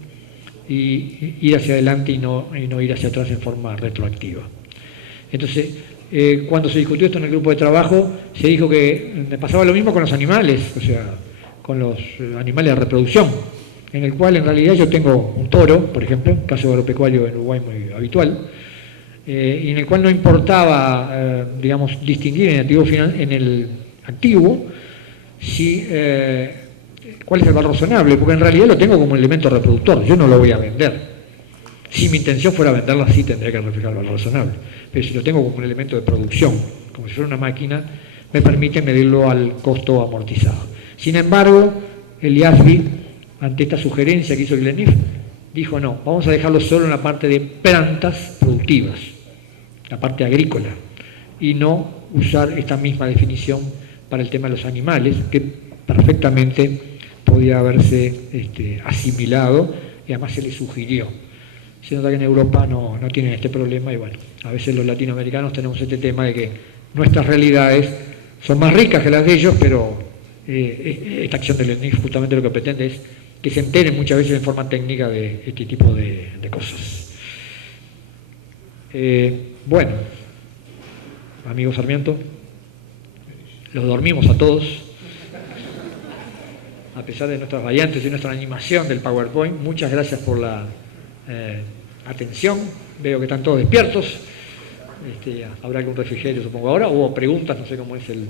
Y ir hacia adelante y no ir hacia atrás en forma retroactiva. Entonces, cuando se discutió esto en el grupo de trabajo, se dijo que me pasaba lo mismo con los animales, o sea, con los animales de reproducción, en el cual en realidad yo tengo un toro, por ejemplo, caso agropecuario en Uruguay muy habitual, y en el cual no importaba, digamos, distinguir en el activo si, cuál es el valor razonable, porque en realidad lo tengo como elemento reproductor, yo no lo voy a vender. Si mi intención fuera venderla, sí tendría que reflejar el valor razonable, pero si lo tengo como un elemento de producción, como si fuera una máquina, me permite medirlo al costo amortizado. Sin embargo, el IASBI, ante esta sugerencia que hizo el GLENIF, dijo no, vamos a dejarlo solo en la parte de plantas productivas, la parte agrícola, y no usar esta misma definición para el tema de los animales, que perfectamente podía haberse asimilado y además se le sugirió. Se nota que en Europa no tienen este problema y bueno, a veces los latinoamericanos tenemos este tema de que nuestras realidades son más ricas que las de ellos, pero esta acción del ENIF justamente lo que pretende es que se enteren muchas veces en forma técnica de este tipo de cosas. Bueno, amigo Sarmiento, los dormimos a todos, a pesar de nuestras variantes y nuestra animación del PowerPoint. Muchas gracias por la atención, veo que están todos despiertos. Habrá algún refrigerio supongo ahora, hubo preguntas, no sé cómo es el